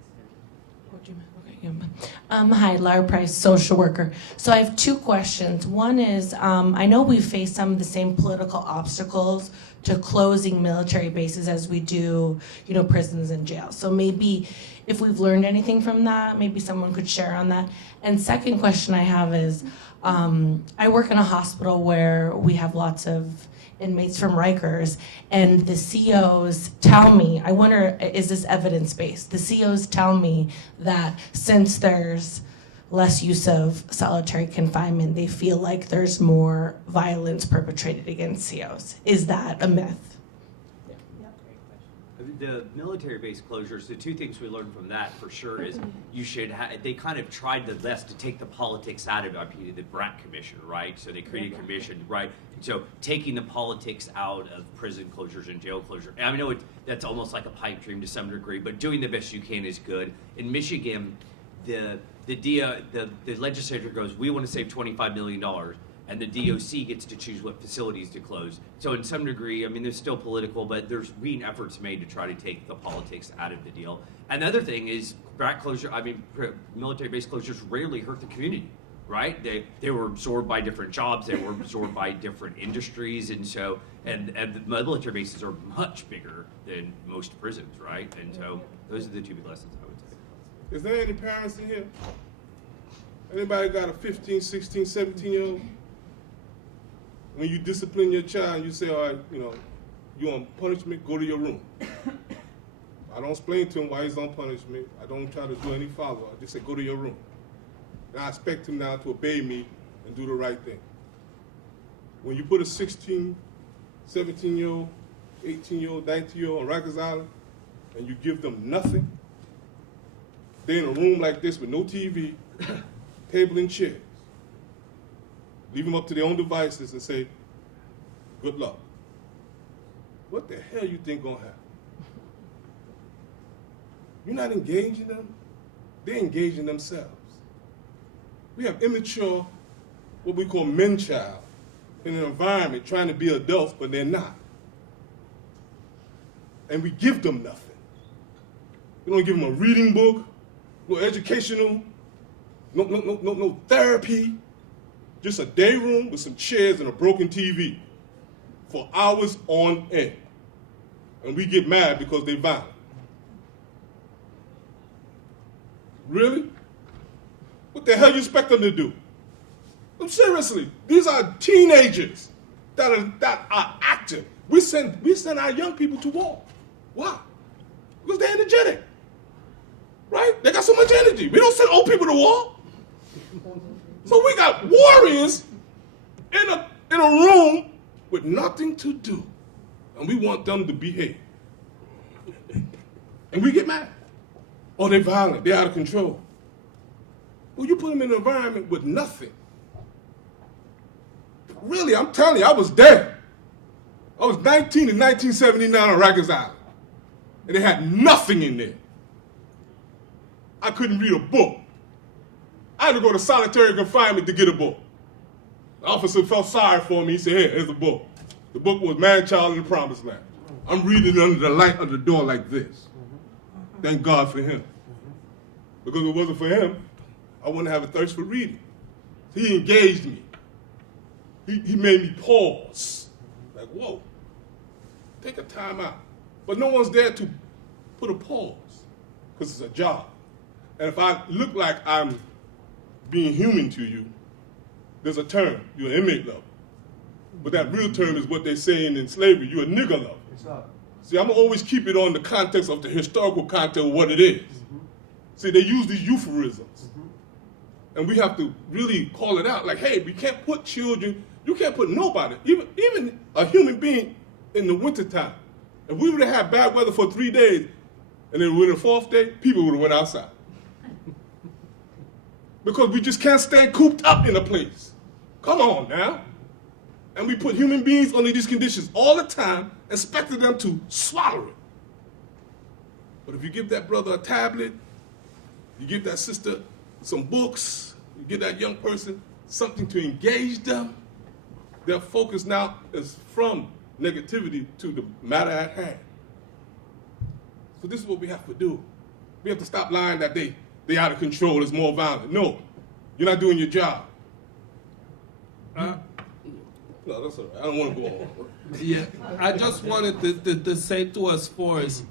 Hi, Lara Price, social worker. So I have two questions. One is, I know we face some of the same political obstacles to closing military bases as we do, prisons and jails. So maybe if we've learned anything from that, maybe someone could share on that. And second question I have is, I work in a hospital where we have lots of inmates from Rikers, and the COs tell me, I wonder, is this evidence-based? The COs tell me that since there's less use of solitary confinement, they feel like there's more violence perpetrated against COs. Is that a myth? The military-based closures, the two things we learned from that for sure is they kind of tried the best to take the politics out of it, the Bratt Commission, right? So they created a commission, right? So taking the politics out of prison closures and jail closure. And I know that's almost like a pipe dream to some degree, but doing the best you can is good. In Michigan, the legislature goes, we want to save $25 million. And the DOC gets to choose what facilities to close. So in some degree, there's still political, but there's been efforts made to try to take the politics out of the deal. And the other thing is, military-based closures rarely hurt the community, right? They were absorbed by different jobs, they were absorbed by different industries, and the military bases are much bigger than most prisons, right? And so those are the two big lessons I would say. Is there any parents in here? Anybody got a 15, 16, 17-year-old? When you discipline your child and you say, all right, you on punishment, go to your room. I don't explain to him why he's on punishment. I don't try to do any follow-up. I just say, go to your room. And I expect him now to obey me and do the right thing. When you put a 16, 17-year-old, 18-year-old, 19-year-old on Rikers Island and you give them nothing, they're in a room like this with no TV, table and chairs. Leave them up to their own devices and say, good luck. What the hell you think gonna happen? You're not engaging them, they're engaging themselves. We have immature, what we call men-child, in an environment trying to be adults, but they're not. And we give them nothing. We don't give them a reading book, no educational, no therapy. Just a day room with some chairs and a broken TV for hours on end. And we get mad because they're violent. Really? What the hell you expect them to do? Seriously, these are teenagers that are active. We send our young people to war. Why? Because they're energetic. Right? They got so much energy. We don't send old people to war. So we got warriors in a room with nothing to do, and we want them to behave. And we get mad. Oh, they're violent, they're out of control. Well, you put them in an environment with nothing. Really, I'm telling you, I was there. I was 19 in 1979 on Rikers Island, and they had nothing in there. I couldn't read a book. I had to go to solitary confinement to get a book. The officer felt sorry for me. He said, hey, here's the book. The book was Man, Child in the Promised Land. I'm reading it under the light of the door like this. Thank God for him. Because if it wasn't for him, I wouldn't have a thirst for reading. He engaged me. He made me pause. Like, whoa, take a time out. But no one's there to put a pause, because it's a job. And if I look like I'm being human to you, there's a term, you're an inmate level. But that real term is what they're saying in slavery, you're a nigger level. See, I'm gonna always keep it on the context of the historical context of what it is. See, they use these euphemisms. And we have to really call it out, like, hey, we can't put children, you can't put nobody, even a human being in the wintertime. If we would have had bad weather for 3 days, and then when the 4th day, people would have went outside. Because we just can't stay cooped up in a place. Come on now. And we put human beings under these conditions all the time, expecting them to swallow it. But if you give that brother a tablet, you give that sister some books, you give that young person something to engage them, their focus now is from negativity to the matter at hand. So this is what we have to do. We have to stop lying that they out of control, it's more violent. No, you're not doing your job. No, that's all right. I don't want to go on. Yeah, I just wanted to say to us first,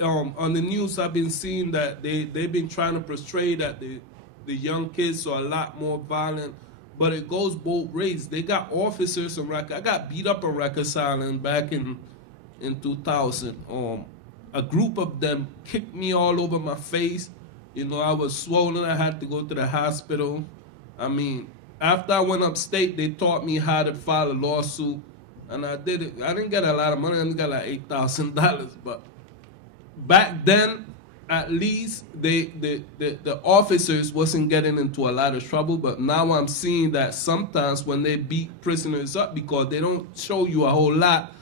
on the news I've been seeing that they've been trying to portray that the young kids are a lot more violent, but it goes both ways. They got officers on Rikers. I got beat up on Rikers Island back in 2000. A group of them kicked me all over my face. You know, I was swollen. I had to go to the hospital. I mean, after I went upstate, they taught me how to file a lawsuit, and I did it. I didn't get a lot of money. I only got like $8,000, but back then, at least the officers wasn't getting into a lot of trouble. But now I'm seeing that sometimes when they beat prisoners up, because they don't show you a whole lot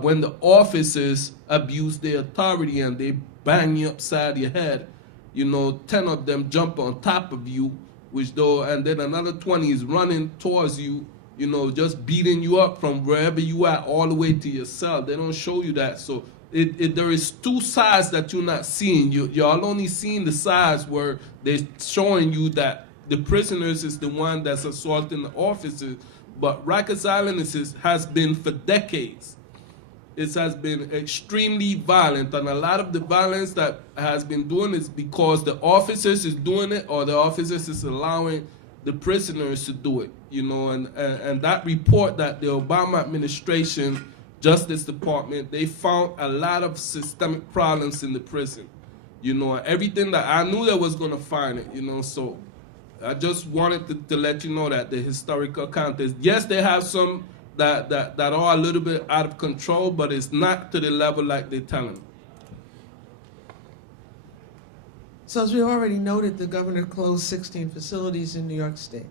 when the officers abuse their authority and they bang you upside your head. You know, 10 of them jump on top of you, and then another 20 is running towards you, you know, just beating you up from wherever you are all the way to your cell. They don't show you that. So there is two sides that you're not seeing. Y'all only seeing the sides where they're showing you that the prisoners is the one that's assaulting the officers. But Rikers Island has been for decades. It has been extremely violent, and a lot of the violence that has been doing is because the officers is doing it, or the officers is allowing the prisoners to do it. You know, and that report that the Obama administration, Justice Department, they found a lot of systemic problems in the prison. You know, everything that I knew they was gonna find it. You know, so I just wanted to let you know that the historical context. Yes, they have some that are a little bit out of control, but it's not to the level like they're telling. So as we already noted, the governor closed 16 facilities in New York State.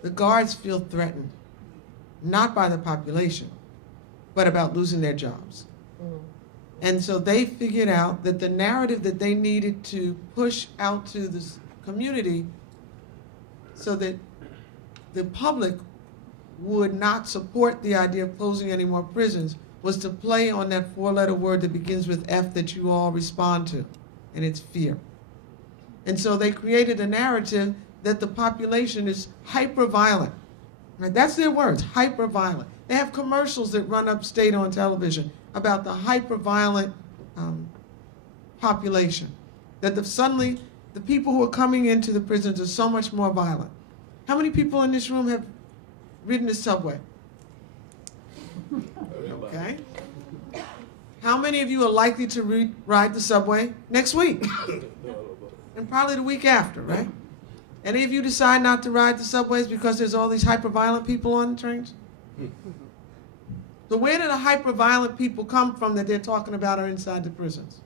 The guards feel threatened, not by the population, but about losing their jobs. And so they figured out that the narrative that they needed to push out to the community so that the public would not support the idea of closing any more prisons was to play on that 4-letter word that begins with F that you all respond to, and it's fear. And so they created a narrative that the population is hyper-violent. Right? That's their words, hyper-violent. They have commercials that run upstate on television about the hyper-violent population, that suddenly the people who are coming into the prisons are so much more violent. How many people in this room have ridden the subway? Okay. How many of you are likely to ride the subway next week? And probably the week after, right? Any of you decide not to ride the subways because there's all these hyper-violent people on the trains? So where do the hyper-violent people come from that they're talking about are inside the prisons?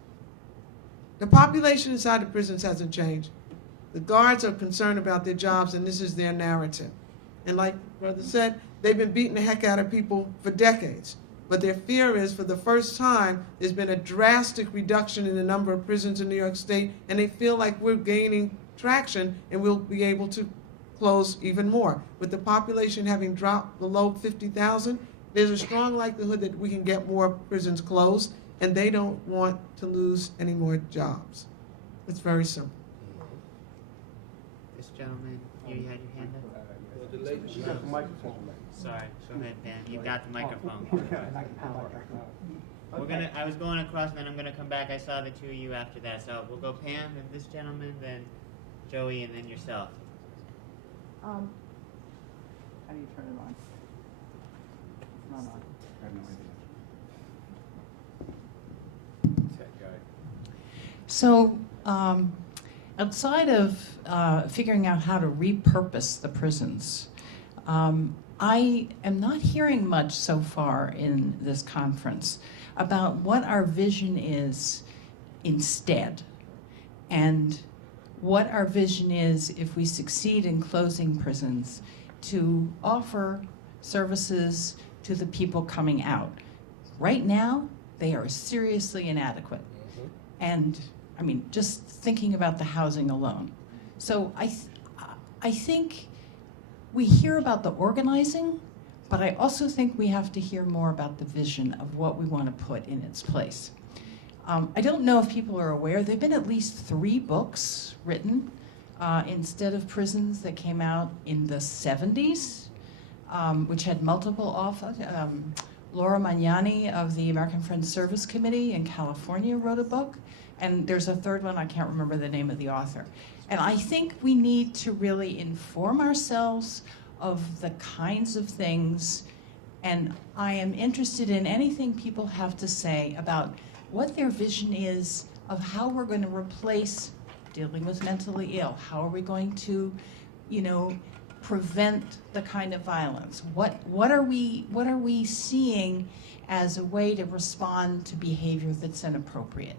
The population inside the prisons hasn't changed. The guards are concerned about their jobs, and this is their narrative. And like Brother said, they've been beating the heck out of people for decades. But their fear is, for the first time, there's been a drastic reduction in the number of prisons in New York State, and they feel like we're gaining traction and we'll be able to close even more. With the population having dropped below 50,000, there's a strong likelihood that we can get more prisons closed, and they don't want to lose any more jobs. It's very simple. This gentleman, you had your hand up? Sorry, go ahead, Dan. You got the microphone. I was going across, and then I'm gonna come back. I saw the two of you after that, so we'll go Pam, and this gentleman, then Joey, and then yourself. How do you turn it on? It's not on. I have no idea. So, outside of figuring out how to repurpose the prisons, I am not hearing much so far in this conference about what our vision is instead, and what our vision is if we succeed in closing prisons to offer services to the people coming out. Right now, they are seriously inadequate. And I mean, just thinking about the housing alone. So I think we hear about the organizing, but I also think we have to hear more about the vision of what we want to put in its place. I don't know if people are aware, there have been at least 3 books written instead of prisons that came out in the 70s, which had multiple authors. Laura Magnani of the American Friends Service Committee in California wrote a book, and there's a 3rd one, I can't remember the name of the author. And I think we need to really inform ourselves of the kinds of things, and I am interested in anything people have to say about what their vision is of how we're going to replace dealing with mentally ill. How are we going to, prevent the kind of violence? What are we seeing as a way to respond to behavior that's inappropriate?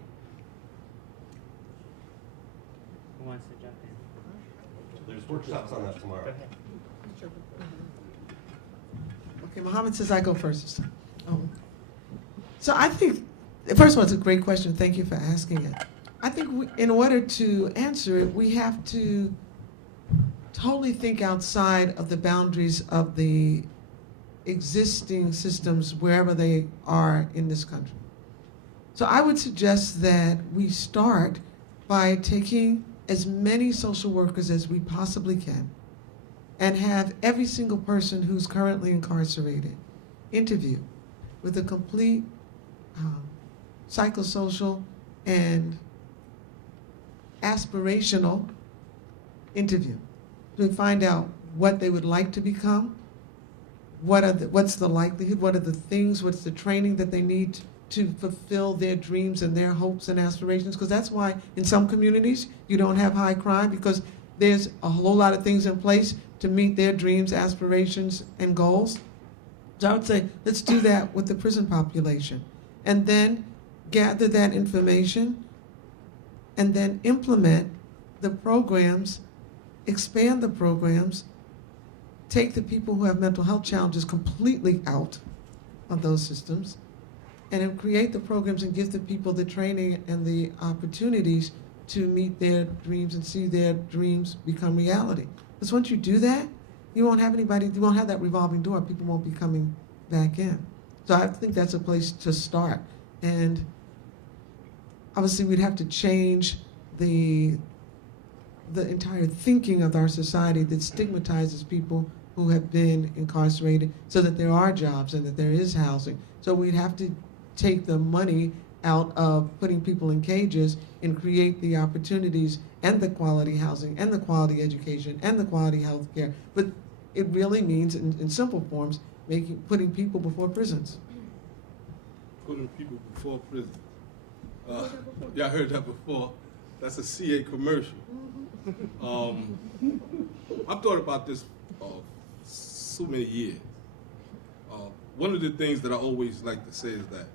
Who wants to jump in? There's workshops on that tomorrow. Go ahead. Okay, Mohammed says I go first this time. So I think, first of all, it's a great question. Thank you for asking it. I think in order to answer it, we have to totally think outside of the boundaries of the existing systems wherever they are in this country. So I would suggest that we start by taking as many social workers as we possibly can and have every single person who's currently incarcerated interviewed with a complete psychosocial and aspirational interview to find out what they would like to become, what's the likelihood, what are the things, what's the training that they need to fulfill their dreams and their hopes and aspirations, because that's why in some communities you don't have high crime, because there's a whole lot of things in place to meet their dreams, aspirations, and goals. So I would say, let's do that with the prison population. And then gather that information and then implement the programs, expand the programs, take the people who have mental health challenges completely out of those systems, and then create the programs and give the people the training and the opportunities to meet their dreams and see their dreams become reality. Because once you do that, you won't have that revolving door. People won't be coming back in. So I think that's a place to start. And obviously we'd have to change the entire thinking of our society that stigmatizes people who have been incarcerated so that there are jobs and that there is housing. So we'd have to take the money out of putting people in cages and create the opportunities and the quality housing and the quality education and the quality health care. But it really means, in simple forms, putting people before prisons. Putting people before prisons. Yeah, I heard that before. That's a CA commercial. I've thought about this so many years. One of the things that I always like to say is that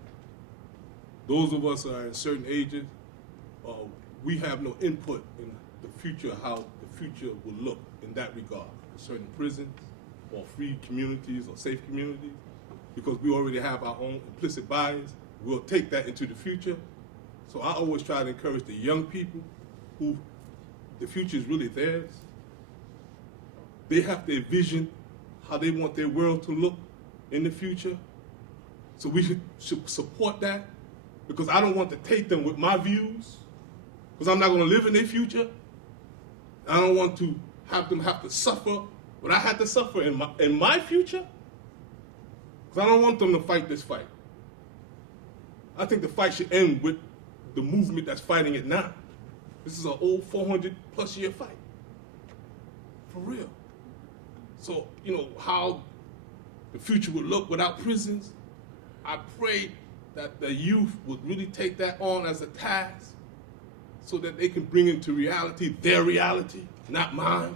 those of us that are in certain ages, we have no input in the future, how the future will look in that regard, certain prisons or free communities or safe communities, because we already have our own implicit bias. We'll take that into the future. So I always try to encourage the young people who the future is really theirs. They have to envision how they want their world to look in the future. So we should support that, because I don't want to take them with my views, because I'm not going to live in their future. I don't want to have them have to suffer what I had to suffer in my future, because I don't want them to fight this fight. I think the fight should end with the movement that's fighting it now. This is an old 400-plus year fight, for real. So, how the future would look without prisons, I pray that the youth would really take that on as a task so that they can bring into reality their reality, not mine.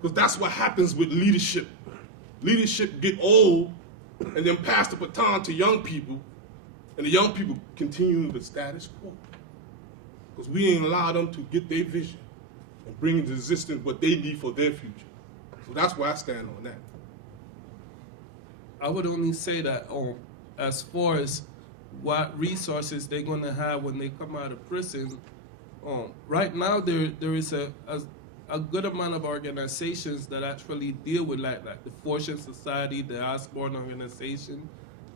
Because that's what happens with leadership. Leadership get old and then pass the baton to young people, and the young people continue the status quo. Because we ain't allow them to get their vision and bring into existence what they need for their future. So that's where I stand on that. I would only say that as far as what resources they're going to have when they come out of prison, right now there is a good amount of organizations that actually deal with like the Fortune Society, the Osborne Organization,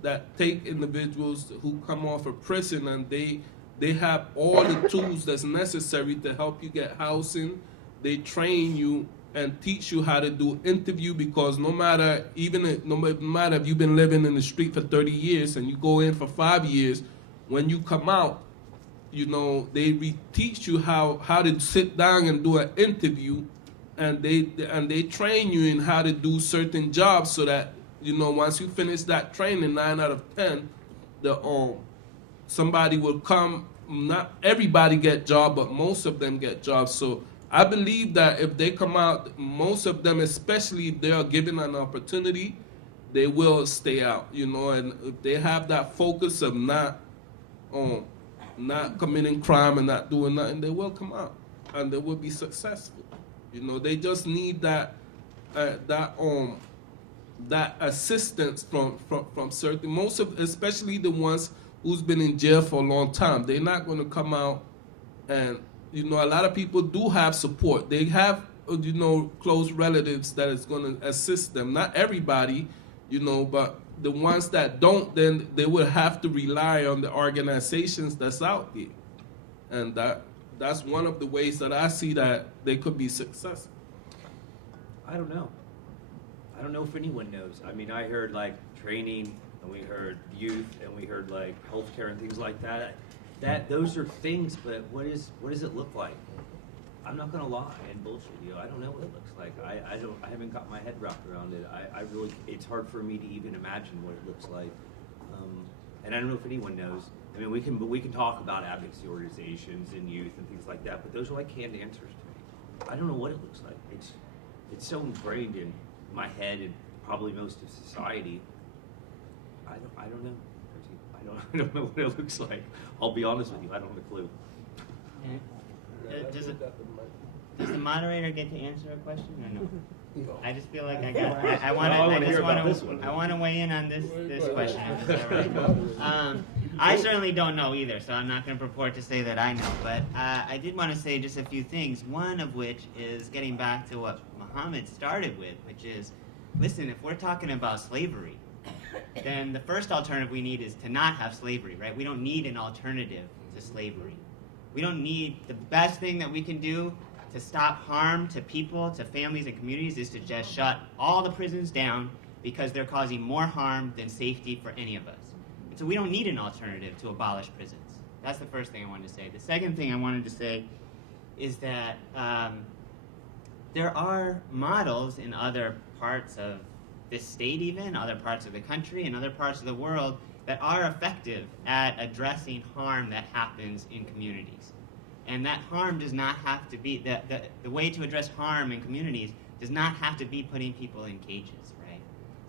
that take individuals who come off of prison and they have all the tools that's necessary to help you get housing. They train you and teach you how to do interview, because no matter if you've been living in the street for 30 years and you go in for 5 years, when you come out, they teach you how to sit down and do an interview, and they train you in how to do certain jobs so that once you finish that training, 9 out of 10, somebody will come. Not everybody get job, but most of them get jobs. So I believe that if they come out, most of them, especially if they are given an opportunity, they will stay out, and if they have that focus of not committing crime and not doing nothing, they will come out and they will be successful. They just need that assistance from certain, especially the ones who's been in jail for a long time. They're not going to come out, and a lot of people do have support. They have close relatives that is going to assist them. Not everybody, but the ones that don't, then they will have to rely on the organizations that's out there, and that's one of the ways that I see that they could be successful. I don't know. I don't know if anyone knows. I mean, I heard like training, and we heard youth, and we heard like healthcare and things like that. Those are things, but what does it look like? I'm not gonna lie and bullshit you. I don't know what it looks like. I haven't got my head wrapped around it. I really, it's hard for me to even imagine what it looks like. And I don't know if anyone knows. I mean, we can talk about advocacy organizations and youth and things like that, but those are like canned answers to me. I don't know what it looks like. It's so ingrained in my head and probably most of society. I don't know. I don't know what it looks like. I'll be honest with you. I don't have a clue. Does the moderator get to answer a question or no? I just feel like I want to weigh in on this question. I certainly don't know either, so I'm not going to purport to say that I know. But I did want to say just a few things. One of which is getting back to what Muhammad started with, which is, listen, if we're talking about slavery, then the first alternative we need is to not have slavery, right? We don't need an alternative to slavery. We don't need, the best thing that we can do to stop harm to people, to families and communities, is to just shut all the prisons down, because they're causing more harm than safety for any of us. And so we don't need an alternative to abolish prisons. That's the first thing I wanted to say. The second thing I wanted to say is that there are models in other parts of this state, even other parts of the country and other parts of the world, that are effective at addressing harm that happens in communities. And that harm does not have to be, the way to address harm in communities does not have to be putting people in cages, right?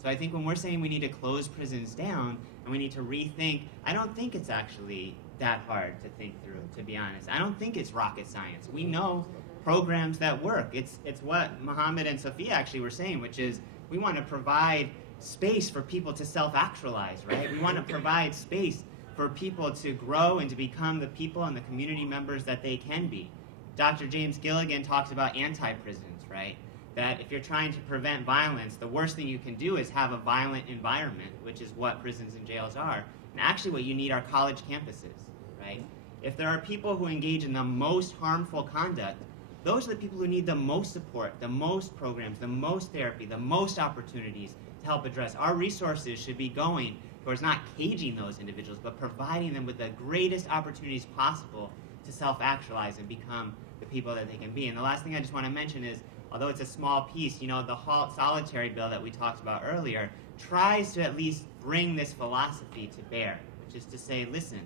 So I think when we're saying we need to close prisons down and we need to rethink, I don't think it's actually that hard to think through, to be honest. I don't think it's rocket science. We know programs that work. It's what Muhammad and Sophia actually were saying, which is we want to provide space for people to self-actualize, right? We want to provide space for people to grow and to become the people and the community members that they can be. Dr. James Gilligan talks about anti-prisons, right? That if you're trying to prevent violence, the worst thing you can do is have a violent environment, which is what prisons and jails are. And actually what you need are college campuses, right? If there are people who engage in the most harmful conduct, those are the people who need the most support, the most programs, the most therapy, the most opportunities to help address. Our resources should be going towards not caging those individuals, but providing them with the greatest opportunities possible to self-actualize and become the people that they can be. And the last thing I just want to mention is although it's a small piece, you know, the solitary bill that we talked about earlier tries to at least bring this philosophy to bear, which is to say, listen,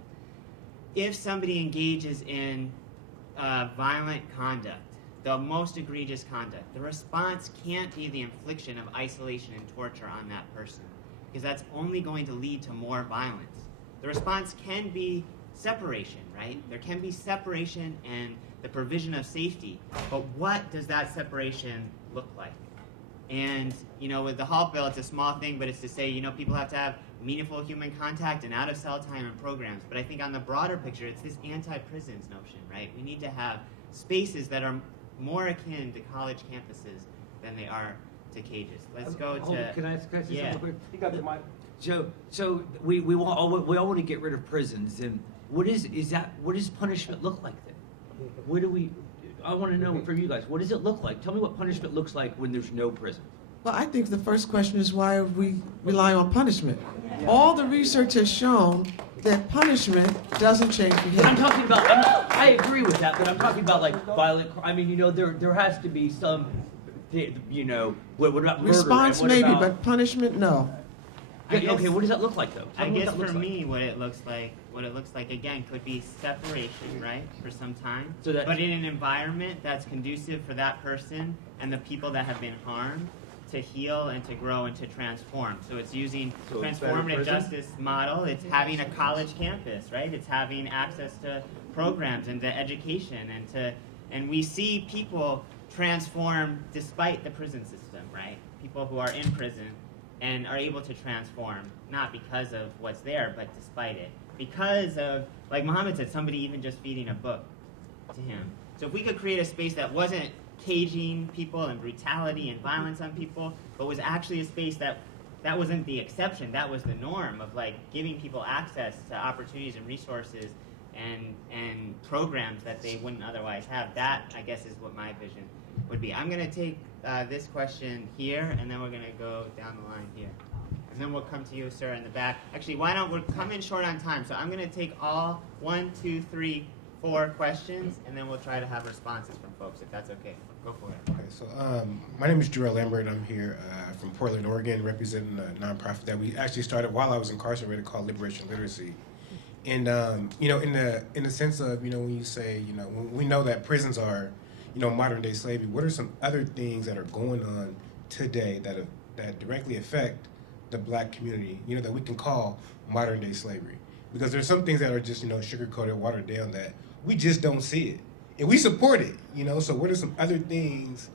if somebody engages in violent conduct, the most egregious conduct, the response can't be the infliction of isolation and torture on that person, because that's only going to lead to more violence. The response can be separation, right? There can be separation and the provision of safety, but what does that separation look like? And, you know, with the HALT bill, it's a small thing, but it's to say, you know, people have to have meaningful human contact and out-of-cell time and programs. But I think on the broader picture, it's this anti-prisons notion, right? We need to have spaces that are more akin to college campuses than they are to cages. Let's go to... Can I say something yeah. quick? You got the mic. So we all want to get rid of prisons, and what does punishment look like then? What do we? I want to know from you guys. What does it look like? Tell me what punishment looks like when there's no prison. Well, I think the first question is why we rely on punishment. All the research has shown that punishment doesn't change behavior. I'm talking about. I agree with that, but I'm talking about like violent. I mean, you know, there has to be some. You know, what about murder? Response maybe, but punishment no. Okay, what does that look like though? I guess for me, what it looks like again could be separation, right, for some time. So that, but in an environment that's conducive for that person and the people that have been harmed to heal and to grow and to transform. So it's using transformative justice model. It's having a college campus, right? It's having access to programs and to education and we see people transform despite the prison system, right? People who are in prison and are able to transform, not because of what's there, but despite it. Because of, like Muhammad said, somebody even just feeding a book to him. So if we could create a space that wasn't caging people and brutality and violence on people, but was actually a space that wasn't the exception, that was the norm of like giving people access to opportunities and resources and programs that they wouldn't otherwise have, that I guess is what my vision would be. I'm gonna take this question here, and then we're gonna go down the line here. And then we'll come to you, sir, in the back. Actually, we're coming short on time, so I'm gonna take all 1, 2, 3, 4 questions, and then we'll try to have responses from folks, if that's okay. Go for it. Okay, so my name is Jarrell Lambert. I'm here from Portland, Oregon, representing a nonprofit that we actually started while I was incarcerated called Liberation Literacy. And you know, in the sense of, you know, when you say, you know, when we know that prisons are, you know, modern day slavery, what are some other things that are going on today that directly affect the black community, you know, that we can call modern day slavery? Because there's some things that are just, you know, sugar-coated, watered down, that we just don't see it. And we support it, you know, so what are some other things,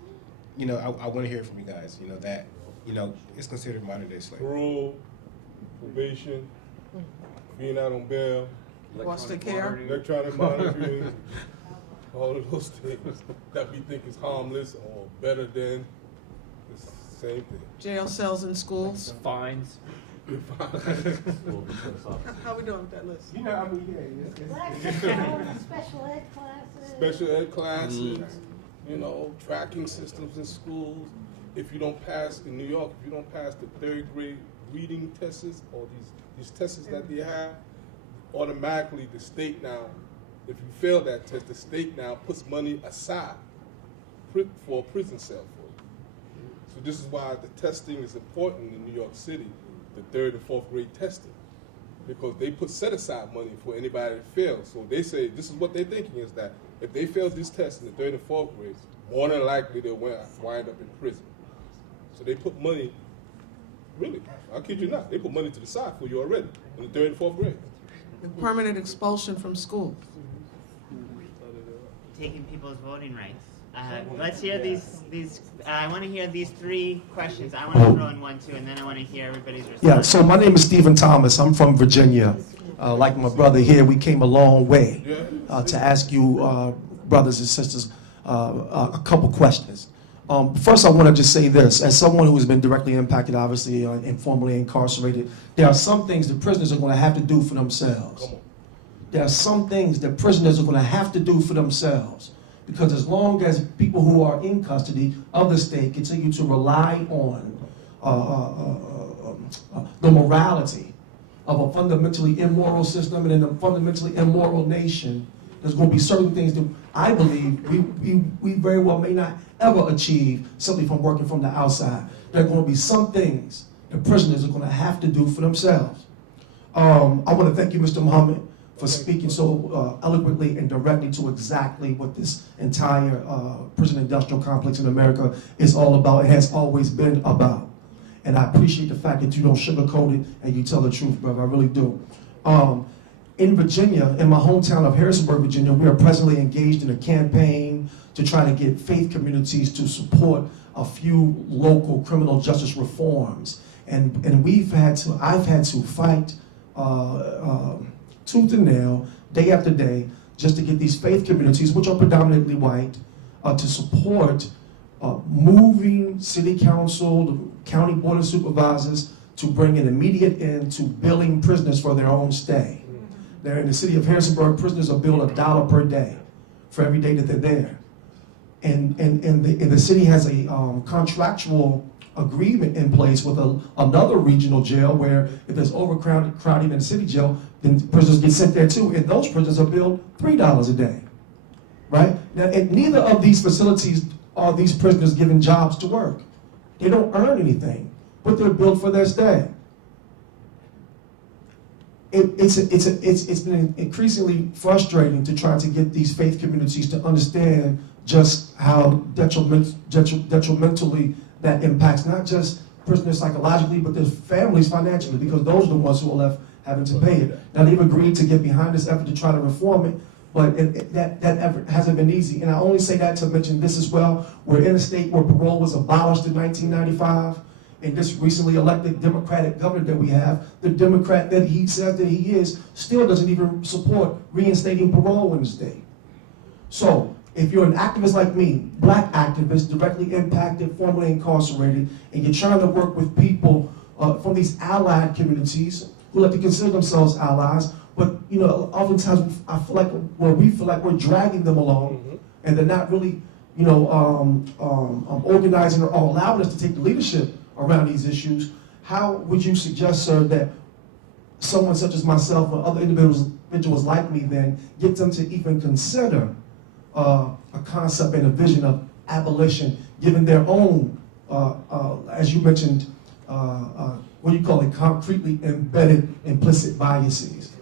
you know, I want to hear from you guys, you know, that, you know, is considered modern day slavery? Parole, probation, being out on bail, Foster care, electronic monitoring, all of those things that we think is harmless or better than, it's the same thing. jail cells in schools. Fines. How we doing with that list? You know, I mean, Special ed classes. Special ed classes, you know, tracking systems in schools. If you don't pass, in New York, if you don't pass the 3rd grade reading tests or these tests that they have, automatically the state now, if you fail that test, the state now puts money aside for a prison cell for you. So this is why the testing is important in New York City, the 3rd and 4th grade testing, because they set aside money for anybody that fails. So they say, this is what they're thinking, is that if they fail this test in the 3rd and 4th grades, more than likely they'll wind up in prison. So they put money, really, I'll kid you not, they put money to the side for you already in the 3rd and 4th grade. Permanent expulsion from school. Taking people's voting rights. Let's hear these. I want to hear these 3 questions. I want to throw in 1, 2, and then I want to hear everybody's response. Yeah, so my name is Stephen Thomas. I'm from Virginia. Like my brother here, we came a long way to ask you, brothers and sisters, a couple questions. First, I want to just say this. As someone who has been directly impacted, obviously, and formerly incarcerated, there are some things the prisoners are going to have to do for themselves. There are some things that prisoners are going to have to do for themselves. Because as long as people who are in custody of the state continue to rely on the morality of a fundamentally immoral system and in a fundamentally immoral nation, There's going to be certain things that I believe we very well may not ever achieve simply from working from the outside. There are going to be some things the prisoners are going to have to do for themselves. I want to thank you, Mr. Muhammad, for speaking so eloquently and directly to exactly what this entire prison industrial complex in America is all about. It has always been about. And I appreciate the fact that you don't sugarcoat it and you tell the truth, brother. I really do. In Virginia, in my hometown of Harrisonburg, Virginia, we are presently engaged in a campaign to try to get faith communities to support a few local criminal justice reforms. And I've had to fight tooth and nail, day after day, just to get these faith communities, which are predominantly white, to support moving city council, the county board of supervisors to bring an immediate end to billing prisoners for their own stay. There in the city of Harrisonburg, prisoners are billed $1 per day for every day that they're there. And the city has a contractual agreement in place with another regional jail where if there's overcrowding in the city jail, then prisoners get sent there too, and those prisoners are billed $3 a day, right? Now, in neither of these facilities are these prisoners given jobs to work. They don't earn anything, but they're billed for their stay. It's been increasingly frustrating to try to get these faith communities to understand just how detrimentally that impacts not just prisoners psychologically, but their families financially, because those are the ones who are left having to pay it. Now, they've agreed to get behind this effort to try to reform it, but that effort hasn't been easy. And I only say that to mention this as well. We're in a state where parole was abolished in 1995, and this recently elected Democratic governor that we have, the Democrat that he says that he is, still doesn't even support reinstating parole in the state. So, if you're an activist like me, black activist, directly impacted, formerly incarcerated, and you're trying to work with people from these allied communities who like to consider themselves allies, but you know, oftentimes I feel like, well, we feel like we're dragging them along, and they're not really, you know, organizing or allowing us to take the leadership around these issues. How would you suggest, sir, that someone such as myself or other individuals like me then get them to even consider a concept and a vision of abolition, given their own, as you mentioned, what do you call it, concretely embedded implicit biases?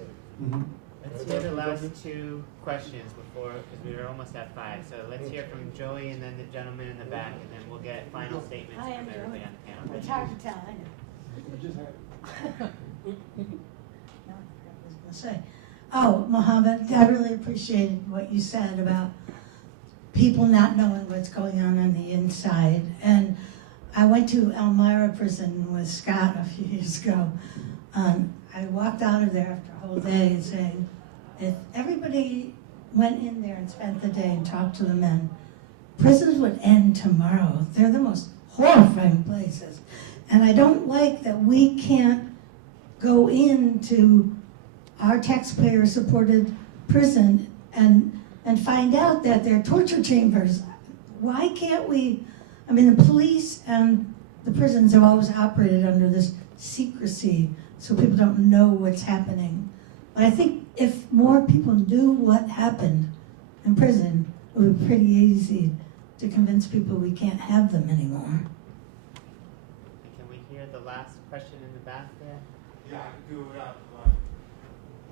Let's hear the last two questions before, because we were almost at 5. So let's hear from Joey and then the gentleman in the back, and then we'll get final statements I am from everybody on the panel. It's hard to tell, I know. No, I forgot what I was going to say. Oh, Mohammed, I really appreciated what you said about people not knowing what's going on the inside. And I went to Elmira Prison with Scott a few years ago. I walked out of there after a whole day saying, if everybody went in there and spent the day and talked to the men, prisons would end tomorrow. They're the most horrifying places. And I don't like that we can't go into our taxpayer-supported prison and find out that they're torture chambers. Why can't we? I mean, the police and the prisons have always operated under this secrecy, so people don't know what's happening. But I think if more people knew what happened in prison, it would be pretty easy to convince people we can't have them anymore. Can we hear the last question in the back there? Yeah, I can do it up.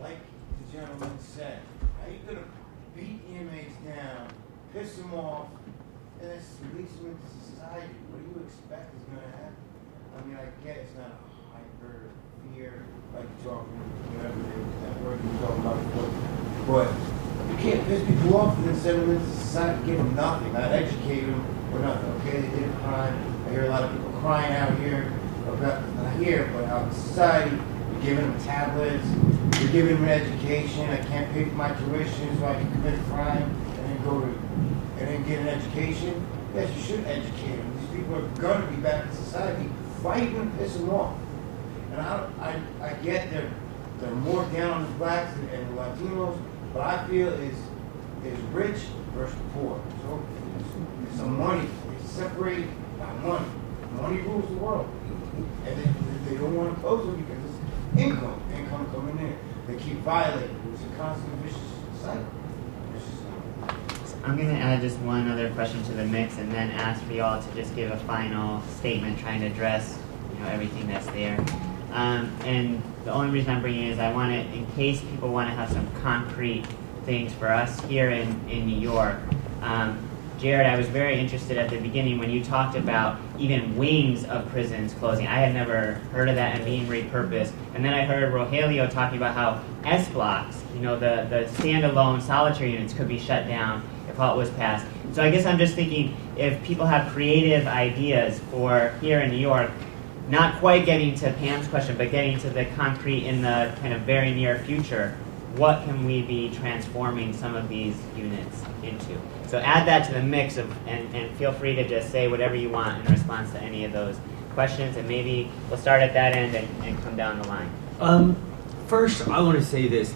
Like the gentleman said, how you gonna beat inmates down, piss them off, and then release them into society? What do you expect is gonna happen? I mean, I get it's not a hyper fear like you're talking, whatever that word you're talking about before, but you can't piss people off and then send them into society, give them nothing, not educate them or nothing. Okay, they did a crime. I hear a lot of people crying out here about, not here, but out in society. You're giving them tablets, you're giving them an education. I can't pay for my tuition so I can commit a crime and then get an education. Yes, you should educate them. These people are gonna be back in society. Why are you gonna piss them off? And I get they're more down on the blacks and the Latinos, but I feel is rich versus poor. So it's some money. It's separated by money. Money rules the world. And they don't want to close them because it's income coming in. They keep violating. It's a constant vicious cycle. I'm going to add just one other question to the mix and then ask for y'all to just give a final statement trying to address everything that's there. And the only reason I'm bringing it is I want to, in case people want to have some concrete things for us here in New York. Jared, I was very interested at the beginning when you talked about even wings of prisons closing. I had never heard of that and being repurposed. And then I heard Rogelio talking about how S blocks, the standalone solitary units could be shut down if all it was passed. So I guess I'm just thinking if people have creative ideas for here in New York, not quite getting to Pam's question, but getting to the concrete in the kind of very near future, what can we be transforming some of these units into? So add that to the mix of, and feel free to just say whatever you want in response to any of those questions, and maybe we'll start at that end and come down the line. First, I want to say this,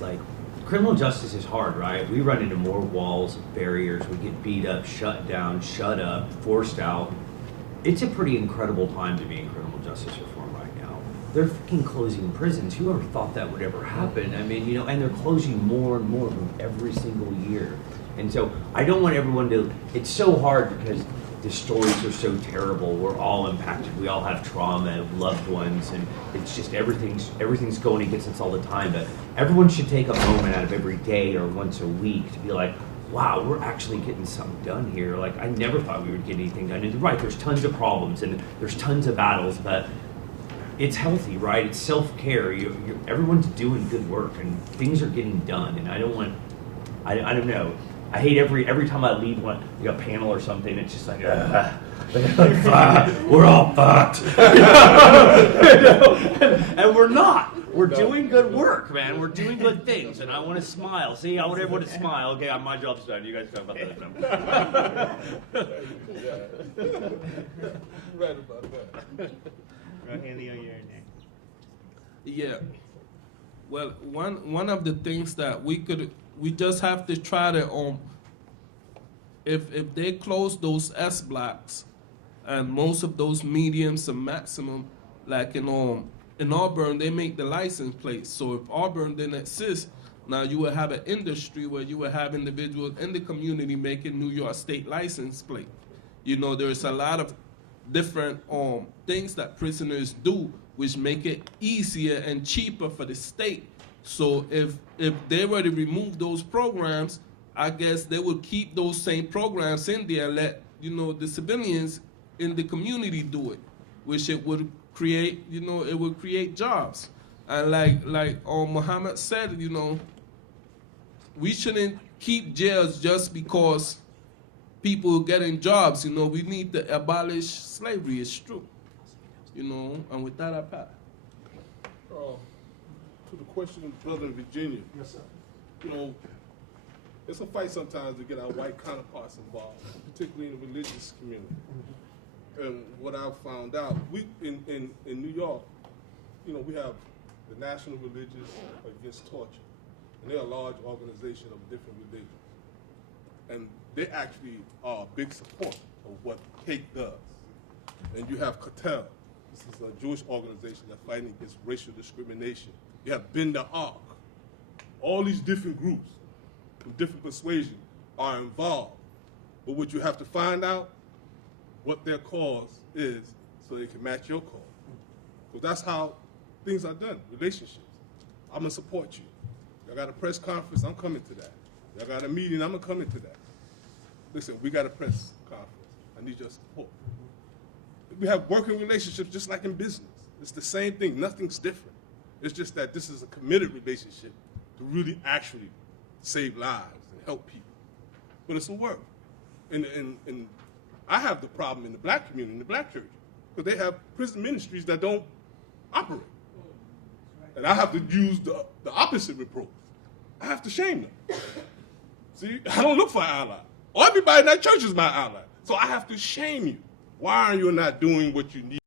criminal justice is hard, right? We run into more walls, barriers, we get beat up, shut down, shut up, forced out. It's a pretty incredible time to be in criminal justice reform right now. They're freaking closing prisons. Who ever thought that would ever happen? I mean, and they're closing more and more of them every single year. And so I don't want everyone to, it's so hard because the stories are so terrible. We're all impacted. We all have trauma, loved ones, and it's just everything's going against us all the time. But everyone should take a moment out of every day or once a week to be like, wow, we're actually getting something done here. I never thought we would get anything done. And right, there's tons of problems and there's tons of battles, but it's healthy, right? It's self-care. Everyone's doing good work and things are getting done. And I don't know. I hate every time I leave a panel or something, it's just like, we're all fucked. And we're not. We're doing good work, man. We're doing good things, and I want to smile. See, I want everyone to smile. Okay, my job's done. You guys talk about that. Right about that. Rogelio, you're next. Yeah. Well, one of the things that we just have to try to if they close those S blocks and most of those mediums and maximum, in Auburn, they make the license plates. So if Auburn didn't exist, now you would have an industry where you would have individuals in the community making New York State license plate. There's a lot of different things that prisoners do which make it easier and cheaper for the state. So if they were to remove those programs, I guess they would keep those same programs in there and let the civilians in the community do it, which it would create it would create jobs. And like Muhammad said, we shouldn't keep jails just because people getting jobs. We need to abolish slavery. It's true. And with that I pass. To the question of brother in Virginia. Yes, sir. It's a fight sometimes to get our white counterparts involved, particularly in the religious community. And what I've found out, in New York, we have the National Religious Against Torture, and they're a large organization of different religions. And they actually are a big support of what Hake does. And you have Cattell. This is a Jewish organization that's fighting against racial discrimination. You have Bend the Arc. All these different groups from different persuasions are involved. But what you have to find out, what their cause is, so they can match your cause. So that's how things are done, relationships. I'm gonna support you. Y'all got a press conference, I'm coming to that. Y'all got a meeting, I'm gonna come into that. Listen, we got a press conference. I need your support. We have working relationships just like in business. It's the same thing, nothing's different. It's just that this is a committed relationship to really actually save lives and help people. But it's a work. And I have the problem in the black community, in the black church, because they have prison ministries that don't operate. And I have to use the opposite approach. I have to shame them. See, I don't look for an ally. Everybody in that church is my ally. So I have to shame you. Why are you not doing what you need?